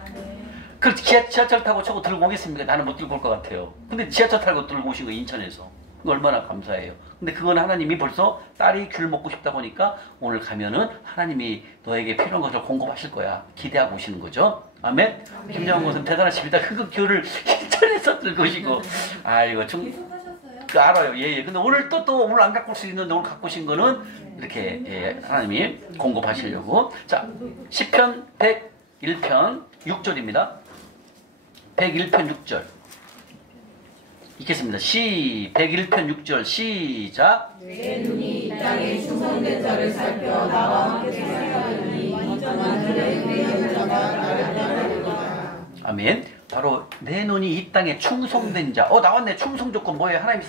그래서 지하철 타고 저거 들고 오겠습니까? 나는 못 들고 올 것 같아요. 근데 지하철 타고 들고 오신 거 인천에서. 얼마나 감사해요. 근데 그건 하나님이 벌써 딸이 귤 먹고 싶다고 하니까 오늘 가면은 하나님이 너에게 필요한 것을 공급하실 거야. 기대하고 오시는 거죠. 아멘. 김정은 선생님 대단하십니다. 그 귤을 인천에서 들고 오시고. 아이고 좀. 계속 하셨어요? 그 알아요. 예. 근데 오늘 또 오늘 안 갖고 올 수 있는데 오늘 갖고 오신 거는 이렇게 예, 하나님이 공급하시려고. 자, 시편 101편 6절입니다. 101편 6절. 읽겠습니다. 101편 6절 시작. 내 눈이 이 땅에 충성된 자를 살펴 나와 함께 살아가니 완전한 그의 의의 자가 나를 아멘. 바로 내 눈이 이 땅에 충성된 자. 나왔네. 충성 조건 뭐예요? 하나님이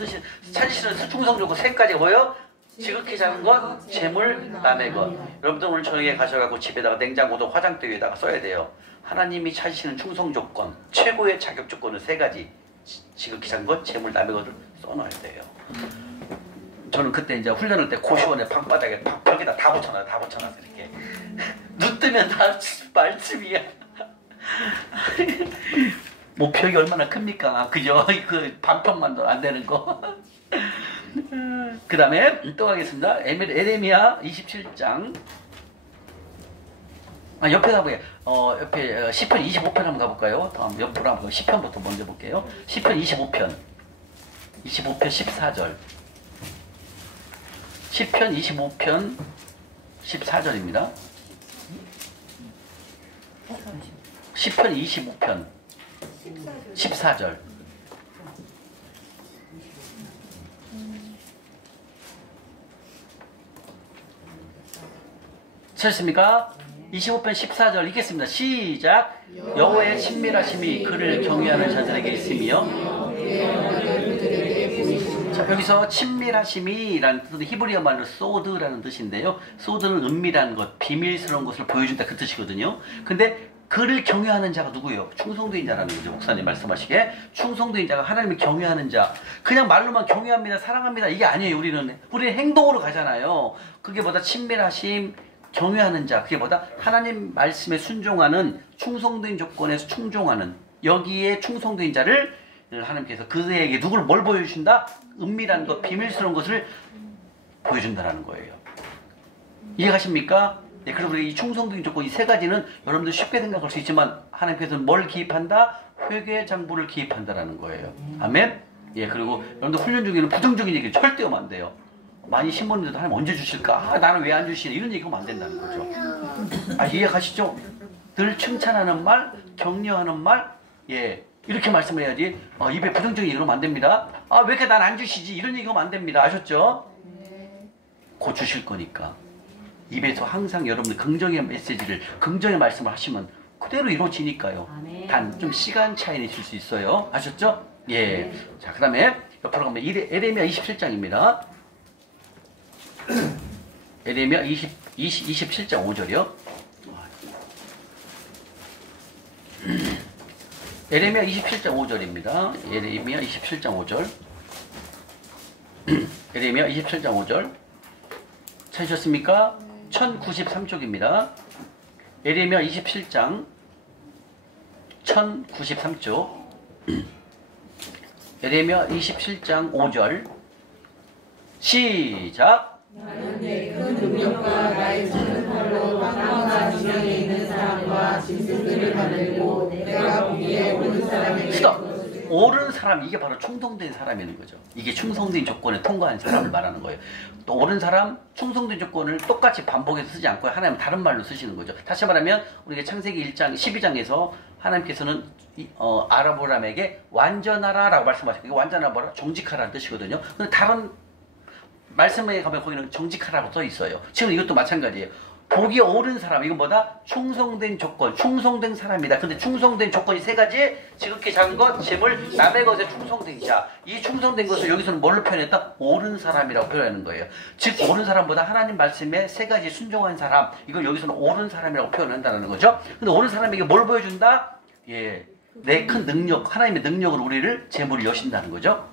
찾으시는 충성 조건 세 가지가 뭐예요? 지극히 작은 것, 재물, 남의 것. 여러분들 오늘 저녁에 가셔가지고 집에다가 냉장고도 화장대 위에다가 써야 돼요. 하나님이 찾으시는 충성 조건, 최고의 자격 조건은 세 가지. 지극히 작은 것, 재물, 남의 것을 써놔야 돼요. 저는 그때 이제 훈련할 때 고시원에 방바닥에 벽에다 다 붙여놔요. 다 붙여놨어 이렇게. 눈 뜨면 다 말씀이야. 목표가 얼마나 큽니까? 그죠? 그 반평만도 안 되는 거. 그 다음에 또 가겠습니다. 에레미야 27장. 옆에다 보게. 옆에 시편 25편 한번 가볼까요? 다음 옆으로 한번 시편부터 먼저 볼게요. 시편 25편 14절. 시편 25편 14절입니다. 시편 25편 14절. 찾으십니까? 25편 14절 읽겠습니다. 시작. 여호와의 친밀하심이 그를 경외하는 자들에게 있으며. 자, 여기서 친밀하심이라는 뜻은 히브리어 말로 소드라는 뜻인데요. 소드는 은밀한 것, 비밀스러운 것을 보여준다 그 뜻이거든요. 근데 그를 경외하는 자가 누구예요? 충성도인 자라는 거죠. 목사님 말씀하시기에 충성도인 자가 하나님을 경외하는 자. 그냥 말로만 경외합니다, 사랑합니다 이게 아니에요. 우리는 행동으로 가잖아요. 그게 보다 친밀하심, 경외하는 자, 그게 보다 하나님 말씀에 순종하는 충성도인 조건에서 충종하는, 여기에 충성도인 자를 하나님께서 그에게 뭘 보여주신다? 은밀한 것, 비밀스러운 것을 보여준다라는 거예요. 이해가십니까? 네, 그리고 이 충성도인 조건 이 세 가지는 여러분들 쉽게 생각할 수 있지만 하나님께서는 뭘 기입한다? 회개 장부를 기입한다라는 거예요. 아멘? 예, 그리고 여러분들 훈련 중에는 부정적인 얘기 절대 하면 안 돼요. 많이 신부님들도 하나님 언제 주실까? 나는 왜 안 주시니? 이런 얘기하면 안 된다는 거죠. 이해가시죠? 늘 칭찬하는 말, 격려하는 말, 예, 이렇게 말씀을 해야지. 입에 부정적인 얘기를 하면 안 됩니다. 왜 이렇게 난 안 주시지? 이런 얘기하면 안 됩니다. 아셨죠? 곧 주실 거니까. 입에서 항상 여러분들 긍정의 메시지를, 긍정의 말씀을 하시면 그대로 이루어지니까요. 단 좀 시간 차이는 있을 수 있어요. 아셨죠? 예. 자, 그 다음에 옆으로 가면 에레미야 27장입니다. 에레미야 27장 5절이요. 에레미야 27장 5절입니다. 에레미야 27장 5절. 에레미야 27장 5절. 찾으셨습니까? 1093쪽입니다. 에레미야 27장 1093쪽. 에레미야 27장 5절. 시작. 나는 내 큰 능력과 나의 짖는 팔로 땅과 지면에 있는 사람과 짐승들을 만들고 내가 보기에 옳은 사람에게 스톱! 옳은 사람, 이게 바로 충성된 사람이라는 거죠. 이게 충성된 조건에 통과한 사람을 말하는 거예요. 또 옳은 사람, 충성된 조건을 똑같이 반복해서 쓰지 않고 하나님은 다른 말로 쓰시는 거죠. 다시 말하면 우리가 창세기 1장 12장에서 하나님께서는 아브라함에게 완전하라라고 말씀하시고, 완전하라 뭐라? 정직하라는 뜻이거든요. 근데 다른 말씀에 가면 거기는 정직하라고 써 있어요. 지금 이것도 마찬가지예요. 보기 옳은 사람, 이건 뭐다? 충성된 조건, 충성된 사람이다. 근데 충성된 조건이 세 가지, 지극히 작은 것, 재물, 남의 것에 충성된 자. 이 충성된 것을 여기서는 뭘로 표현했다? 옳은 사람이라고 표현하는 거예요. 즉 옳은 사람보다 하나님 말씀에 세 가지 순종한 사람, 이걸 여기서는 옳은 사람이라고 표현한다는 거죠. 근데 옳은 사람에게 뭘 보여준다? 예, 내 큰 능력, 하나님의 능력으로 우리를 재물을 여신다는 거죠.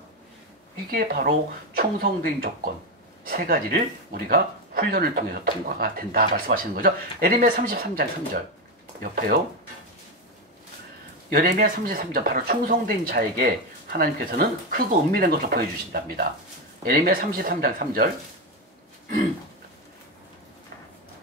이게 바로 충성된 조건 세 가지를 우리가 훈련을 통해서 통과가 된다 말씀하시는 거죠. 에레미야 33장 3절 옆에요. 에레미야 33장 바로 충성된 자에게 하나님께서는 크고 은밀한 것을 보여주신답니다. 에레미야 33장 3절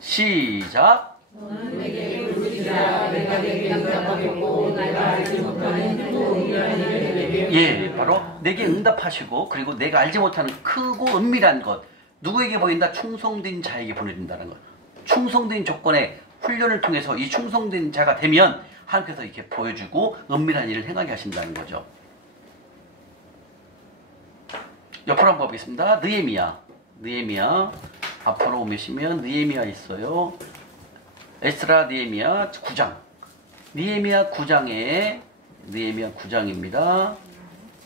시작. 너는 내게 부르짖으라. 내가 내게 응답하겠고 내가 알지 못하는 크고 은밀한 일을 내게 예, 바로 내게 응답하시고 그리고 내가 알지 못하는 크고 은밀한 것, 누구에게 보인다? 충성된 자에게 보내준다는 것. 충성된 조건에 훈련을 통해서 이 충성된 자가 되면 하나님께서 이렇게 보여주고 은밀한 일을 행하게 하신다는 거죠. 옆으로 한번 보겠습니다. 느헤미야 앞으로 오시면 느헤미야 있어요. 에스라 느헤미야 9장 느헤미야 9장입니다.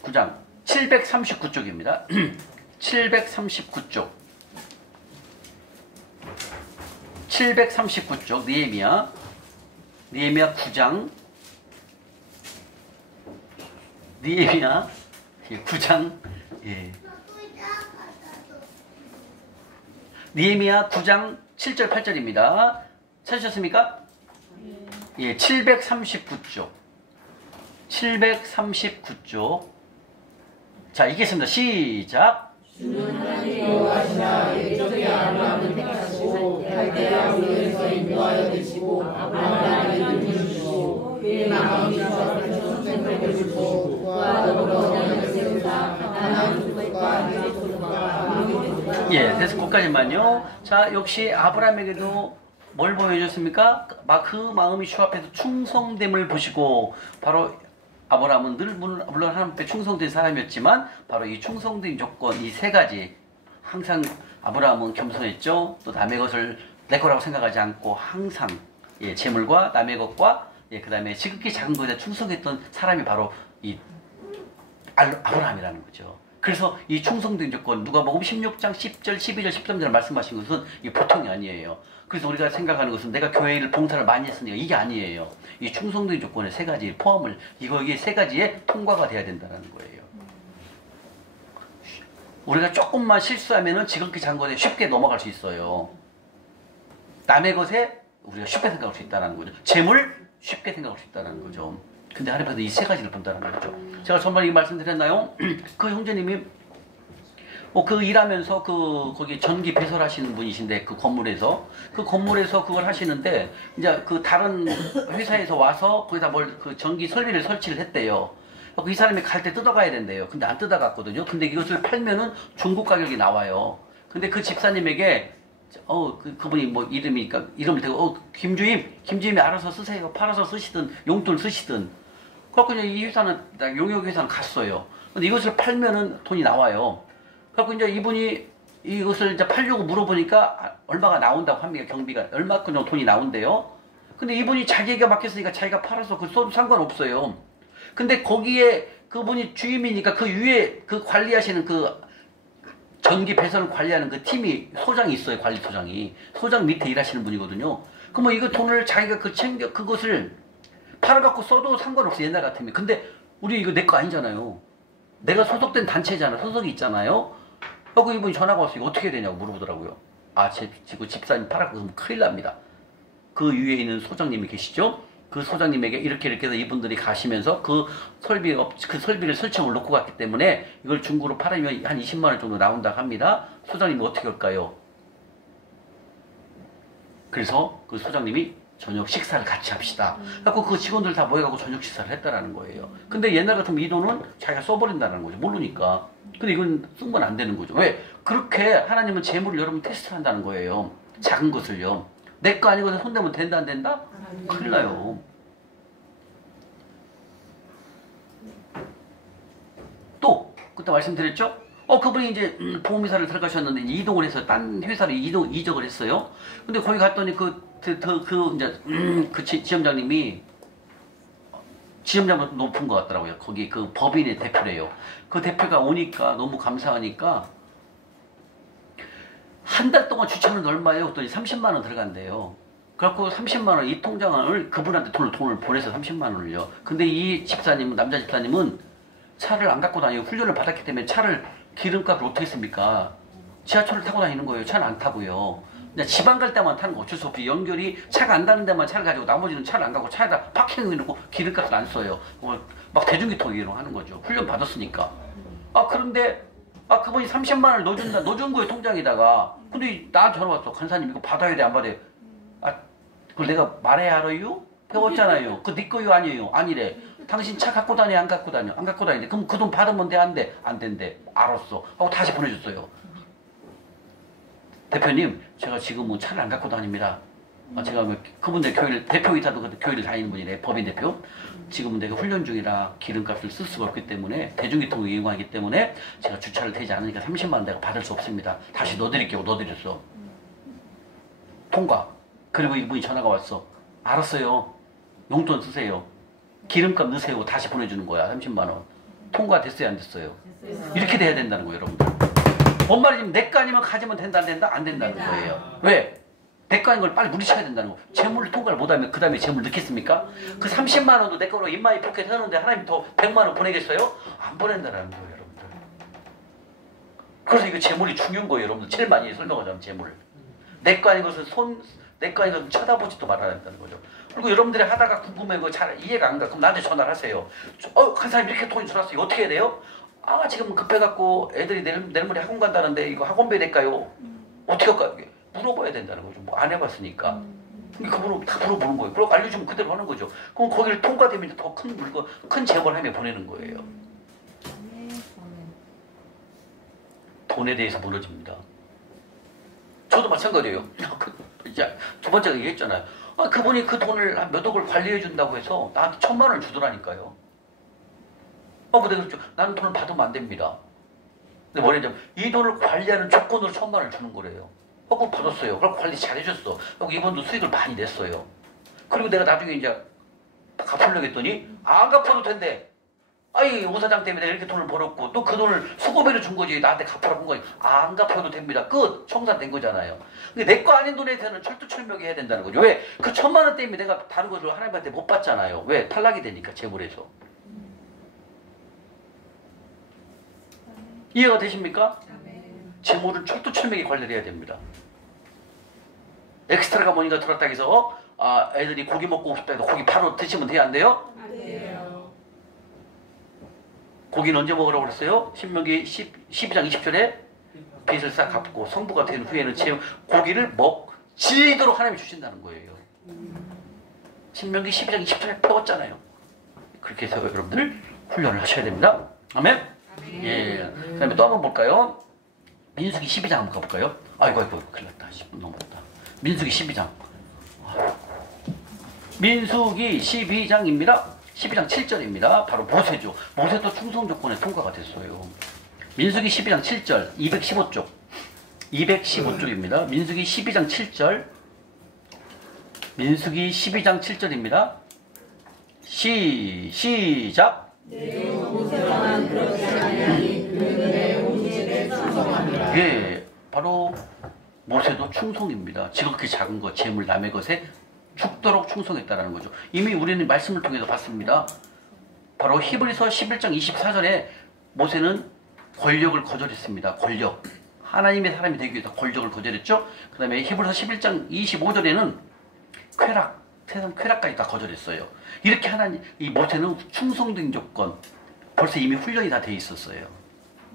9장 739쪽입니다. 739쪽 느헤미야 9장 느헤미야 9장 예. 느헤미야 9장 7절 8절입니다. 찾으셨습니까? 예, 739쪽 739쪽 자, 읽겠습니다. 시작. 주는 하나님 여호와시나 옛적에 아브라함을 택하시고 갈대아 우르에서 인도하여 되시고 아브라함을 이루시고 그의 마음이 좋아서 백성을 주시고 그와 더불어 언약을 세우사 가나안 족속과 히릿 족속과 아모리 족속과 예, 그래서 거기까지만요. 자, 역시 아브라함에게도 뭘 보여줬습니까? 그 마음이 주 앞에서 충성됨을 보시고 바로 아브라함은 늘 물론 하나님 앞에 충성된 사람이었지만 바로 이 충성된 조건 이 세 가지 항상 아브라함은 겸손했죠. 또 남의 것을 내 거라고 생각하지 않고 항상 예, 재물과 남의 것과 예, 그 다음에 지극히 작은 것에 충성했던 사람이 바로 이 아브라함이라는 거죠. 그래서 이 충성된 조건 누가복음 16장 10절 12절 13절 말씀하신 것은 이 보통이 아니에요. 그래서 우리가 생각하는 것은 내가 교회를 봉사를 많이 했으니까 이게 아니에요. 이 충성된 조건의 세 가지 포함을 이게 세 가지에 통과가 돼야 된다는 거예요. 우리가 조금만 실수하면은 지극히 작은 것에 쉽게 넘어갈 수 있어요. 남의 것에 우리가 쉽게 생각할 수 있다는 거죠. 재물 쉽게 생각할 수 있다는 거죠. 근데 하나님께서 이 세 가지를 본다는 거죠. 제가 전번에 이 말씀 드렸나요? 그 형제님이 그 일하면서 거기 전기 배설하시는 분이신데 그 건물에서 그걸 하시는데 이제 그 다른 회사에서 와서 거기다 그 전기 설비를 설치를 했대요. 이 사람이 갈 때 뜯어가야 된대요. 근데 안 뜯어갔거든요. 근데 이것을 팔면은 중고 가격이 나와요. 근데 그 집사님에게 그분이 뭐 이름을 대고 김주임이 알아서 쓰세요. 팔아서 쓰시든 용돈 쓰시든. 그래갖고 이제 이 회사는 용역 회사는 갔어요. 근데 이것을 팔면은 돈이 나와요. 그래갖고 이제 이분이 이것을 이제 팔려고 물어보니까 얼마가 나온다고 합니다. 경비가 얼마큼 돈이 나온대요. 근데 이분이 자기가 맡겼으니까 자기가 팔아서 그 써도 상관없어요. 근데 거기에 그분이 주임이니까 그 위에 그 관리하시는 그 전기 배선을 관리하는 그 팀이 소장이 있어요. 관리소장이. 소장 밑에 일하시는 분이거든요. 그러면 이거 돈을 자기가 그것을 팔아갖고 써도 상관없어요. 옛날 같으면. 근데 우리 이거 내 거 아니잖아요. 내가 소속된 단체잖아요. 소속이 있잖아요. 그리고 이분이 전화가 왔어요. 이거 어떻게 되냐고 물어보더라고요. 그 집사님 팔았고 그러면 큰일 납니다. 그 위에 있는 소장님이 계시죠? 그 소장님에게 이렇게 해서 이분들이 가시면서 그 설비를 설치함을 놓고 갔기 때문에 이걸 중고로 팔으면 한 20만 원 정도 나온다 합니다. 소장님이 어떻게 할까요? 그래서 그 소장님이 저녁 식사를 같이 합시다. 그래서 그 직원들 다 모여가지고 저녁 식사를 했다라는 거예요. 근데 옛날 같으면 이 돈은 자기가 써버린다는 거죠. 모르니까. 근데 이건 쓰면 안 되는 거죠. 왜? 그렇게 하나님은 재물을 여러분 테스트한다는 거예요. 작은 것을요. 내 거 아니고서 손대면 된다 안 된다? 큰일 나요. 또 그때 말씀드렸죠? 그분이 이제 보험회사를 들어가셨는데 이동을 해서 딴 회사로 이적을 했어요. 근데 거기 갔더니 지점장님이 지점장보다 높은 것 같더라고요. 거기 그 법인의 대표래요. 그 대표가 오니까 너무 감사하니까 한 달 동안 주차는 얼마예요? 그랬더니 30만 원 들어간대요. 그래갖고 30만 원 이 통장을 그분한테 돈을 보내서 30만 원을요. 근데 이 집사님은 남자 집사님은 차를 안 갖고 다니고 훈련을 받았기 때문에 차를 기름값을 어떻게 했습니까? 지하철을 타고 다니는 거예요. 차는 안 타고요. 그냥 지방 갈 때만 타는 거 어쩔 수 없이 연결이 차가 안 닿는 데만 차를 가지고 나머지는 차를 안 가고 차에다 파킹을 해놓고 기름값을 안 써요. 막 대중교통 이용하는 거죠. 훈련 받았으니까. 그런데 그분이 30만 원을 넣어준 거예요. 통장에다가. 근데 나한테 전화 왔어. 간사님 이거 받아야 돼 안 받아야 돼? 그걸 내가 말해야 알아요? 배웠잖아요. 그 네 거요 아니에요? 아니래. 당신 차 갖고 다녀 안 갖고 다녀? 안 갖고 다니는데 그럼 그 돈 받으면 돼 안 돼? 안 된대. 알았어. 하고 다시 보내줬어요. 대표님 제가 지금은 차를 안 갖고 다닙니다. 제가 그분들 대표이사도 교회를 다니는 분이래. 법인 대표. 지금은 내가 훈련 중이라 기름값을 쓸 수가 없기 때문에 대중교통을 이용하기 때문에 제가 주차를 되지 않으니까 30만 원 내가 받을 수 없습니다. 다시 넣어드릴게요. 넣어드렸어. 통과. 그리고 이분이 전화가 왔어. 알았어요. 용돈 쓰세요. 기름값 넣으세요. 다시 보내주는 거야. 30만 원. 통과됐어요? 안 됐어요? 이렇게 돼야 된다는 거예요, 여러분들. 뭔 말이냐면 내 거 아니면 가지면 된다, 안 된다? 안 된다는 거예요. 왜? 내 거 아닌 걸 빨리 물리쳐야 된다는 거. 재물을 통과를 못하면 그 다음에 재물 넣겠습니까? 그 30만 원도 내 거로 인마이 포켓 하는데 하나님 더 100만 원 보내겠어요? 안 보낸다는 거예요, 여러분들. 그래서 이거 재물이 중요한 거예요, 여러분들. 제일 많이 설명하자면 재물. 내 거 아닌 것은 내 거 아닌 것은 쳐다보지도 말아야 된다는 거죠. 그리고 여러분들이 하다가 궁금해, 잘 이해가 안 가. 그럼 나한테 전화를 하세요. 한 사람이 이렇게 돈이 들어왔어. 이거 어떻게 해야 돼요? 아, 지금 급해갖고 애들이 내일 모레 학원 간다는데 이거 학원비 낼까요? 어떻게 할까요? 물어봐야 된다는 거죠. 뭐 안 해봤으니까. 그분은 다 물어보는 거예요. 그리고 알려주면 그대로 하는 거죠. 그럼 거기를 통과되면 더 큰 물건, 큰 재벌함에 보내는 거예요. 돈에 대해서 무너집니다. 저도 마찬가지예요. 이제 두 번째 얘기했잖아요. 그분이 그 돈을 한 몇 억을 관리해 준다고 해서 나한테 1,000만 원을 주더라니까요. 근데 그렇죠. 나는 돈을 받으면 안 됩니다. 근데 뭐냐면 이 돈을 관리하는 조건으로 1,000만 원을 주는 거래요. 그거 받았어요. 그럼 관리 잘해줬어. 그리고 이번도 수익을 많이 냈어요. 그리고 내가 나중에 이제 갚으려고 했더니 안 갚아도 된대. 아이 오사장 때문에 내가 이렇게 돈을 벌었고 또 그 돈을 수고비로 준 거지 나한테 갚으라고 한 거지. 안 갚아도 됩니다. 끝. 청산된 거잖아요. 근데 내 거 아닌 돈에 대해서는 철두철미하게 해야 된다는 거죠. 왜? 그 1,000만 원 때문에 내가 다른 것을 하나님한테 못 받잖아요. 왜? 탈락이 되니까 재물에서. 이해가 되십니까? 재물은 철두철미하게 관리를 해야 됩니다. 엑스트라가 뭐니까 들었다 해서 애들이 고기 먹고 싶다 해서 고기 바로 드시면 돼요? 안 돼요? 안 돼요. 고기는 언제 먹으라고 그랬어요? 신명기 12장 20절에 빚을 싹 갚고 성부가 된 후에는 고기를 먹지도록 하나님이 주신다는 거예요. 신명기 12장 20절에 배웠잖아요. 그렇게 해서 여러분들 훈련을 하셔야 됩니다. 아멘? 예. 그 다음에 또 한번 볼까요? 민수기 12장 한번 가볼까요? 아이고 큰일 났다. 10분 넘었다. 민수기 12장. 민수기 12장입니다. 12장 7절입니다. 바로 모세죠. 모세도 충성 조건에 통과가 됐어요. 민수기 12장 7절 215쪽 215쪽입니다. 민수기 12장 7절 민수기 12장 7절입니다. 시작. 예, 바로 모세도 충성입니다. 지극히 작은 것, 재물 남의 것에 죽도록 충성했다는 거죠. 이미 우리는 말씀을 통해서 봤습니다. 바로 히브리서 11장 24절에 모세는 권력을 거절했습니다. 권력. 하나님의 사람이 되기 위해서 권력을 거절했죠. 그 다음에 히브리서 11장 25절에는 쾌락, 세상 쾌락까지 다 거절했어요. 이렇게 이 모세는 충성된 조건, 벌써 이미 훈련이 다 돼 있었어요.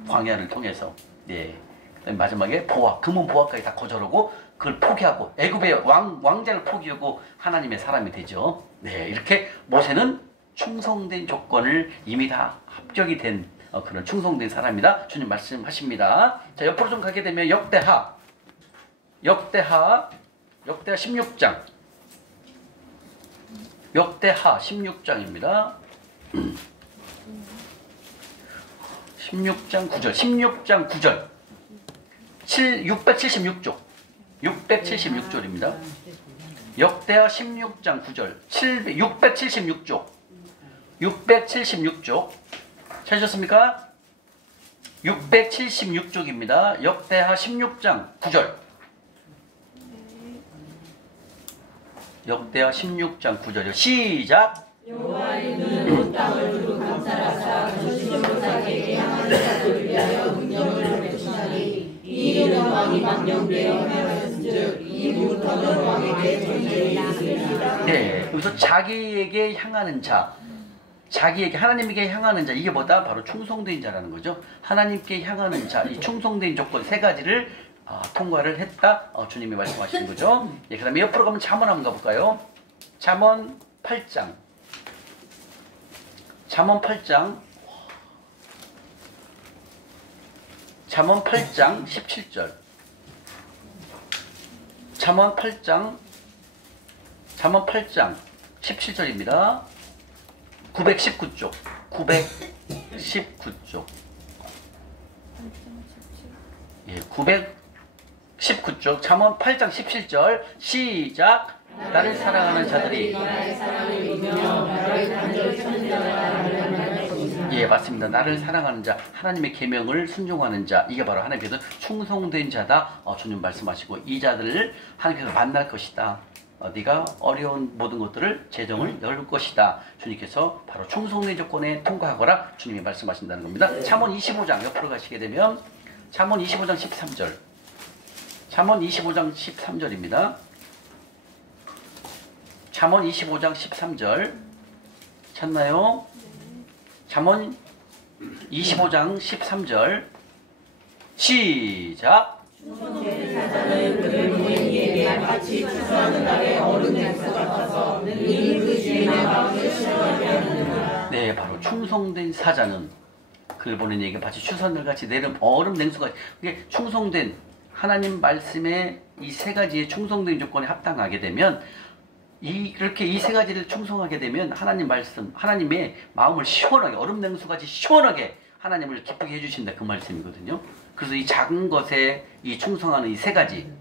광야를 통해서. 네. 그다음에 마지막에 금은 보화까지 다 거절하고 그걸 포기하고 애굽의 왕자를 포기하고 하나님의 사람이 되죠. 네, 이렇게 모세는 충성된 조건을 이미 다 합격이 된 그런 충성된 사람이다. 주님 말씀하십니다. 자, 옆으로 좀 가게 되면 역대하 16장. 역대하 16장입니다. 16장 9절. 676쪽. 676쪽입니다. 역대하 16장 9절. 676쪽. 676쪽. 찾으셨습니까? 676쪽입니다. 역대하 16장 9절. 역대하 16장 9절이요. 시작. 여호와의 눈은 온 땅을 두루 감찰하사 전시전사에게 향하는 자들을 위하여 능력을 베푸시니 이 일은 왕이 망령되어 행하였은즉 이후부터는 왕에게 전쟁이 있으리라. 네, 여기서 자기에게 향하는 자, 자기에게 하나님에게 향하는 자, 이게 뭐다? 바로 충성된 자라는 거죠. 하나님께 향하는 자, 이 충성된 조건 세 가지를 통과를 했다. 주님이 말씀하신 거죠. 예, 그 다음에 옆으로 가면 잠언 한번 가볼까요? 잠언 8장. 잠언 8장 17절. 잠언 8장 17절입니다. 919쪽. 919쪽. 예, 919쪽. 잠언 8장 17절. 시작. 나를 사랑하는 자들이 나의 사랑을 이겨 예, 맞습니다. 나를 사랑하는 자, 하나님의 계명을 순종하는 자, 이게 바로 하나님께서 충성된 자다. 주님 말씀하시고 이 자들을 하나님께서 만날 것이다. 네가 어려운 모든 것들을 재정을 열을 것이다. 주님께서 바로 충성된 조건에 통과하거라. 주님이 말씀하신다는 겁니다. 잠언 25장 옆으로 가시게 되면 잠언 25장 13절. 잠언 25장 13절입니다. 잠언 25장 13절 찾나요? 잠언 25장 13절 시작. 충성된 사자는 그의 동행에게 같이 추수하는 날에 얼음 냉수 같아서 능히 그 주인의 마음을 시원하게 하느니라. 네, 바로 충성된 사자는 그 보는 얘기 마치 추수하는 같이 내름 얼음 냉수같이. 그게 충성된 하나님 말씀의 이 세 가지의 충성된 조건에 합당하게 되면 그렇게 이 세 가지를 충성하게 되면 하나님 말씀, 하나님의 마음을 시원하게 얼음 냉수같이 시원하게 하나님을 기쁘게 해주신다 그 말씀이거든요. 그래서 이 작은 것에 이 충성하는 이 세 가지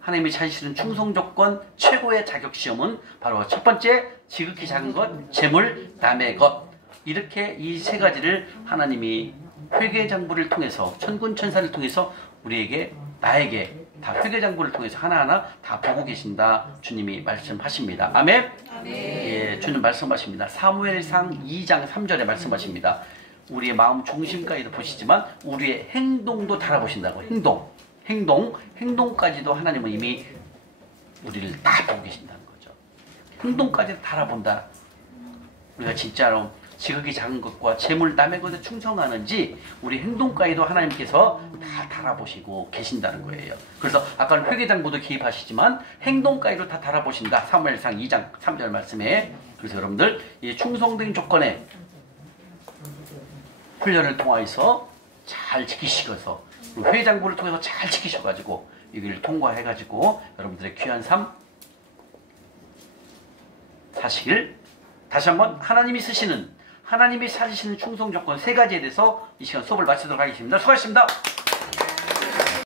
하나님이 찾으시는 충성 조건 최고의 자격 시험은 바로 첫 번째 지극히 작은 것, 재물, 남의 것. 이렇게 이 세 가지를 하나님이 회개장부를 통해서 천군천사를 통해서 우리에게 나에게 다 회개장부를 통해서 하나하나 다 보고 계신다. 주님이 말씀하십니다. 아멘. 예, 주님 말씀하십니다. 사무엘상 2장 3절에 말씀하십니다. 우리의 마음 중심까지도 보시지만 우리의 행동도 달아보신다고. 행동까지도 하나님은 이미 우리를 다 보고 계신다는 거죠. 행동까지 달아본다. 우리가 진짜로 지극히 작은 것과 재물 남의 것에 충성하는지 우리 행동까지도 하나님께서 다 달아보시고 계신다는 거예요. 그래서 아까 회개장부도 개입하시지만 행동까지도 다 달아보신다. 사무엘상 2장 3절 말씀에. 그래서 여러분들 이 충성된 조건에 훈련을 통하여서 잘 지키시고서 회장부를 통해서 잘 지키셔가지고 이걸 통과해가지고 여러분들의 귀한 삶 사시길. 다시 한번 하나님이 찾으시는 충성 조건 세 가지에 대해서 이 시간 수업을 마치도록 하겠습니다. 수고하셨습니다.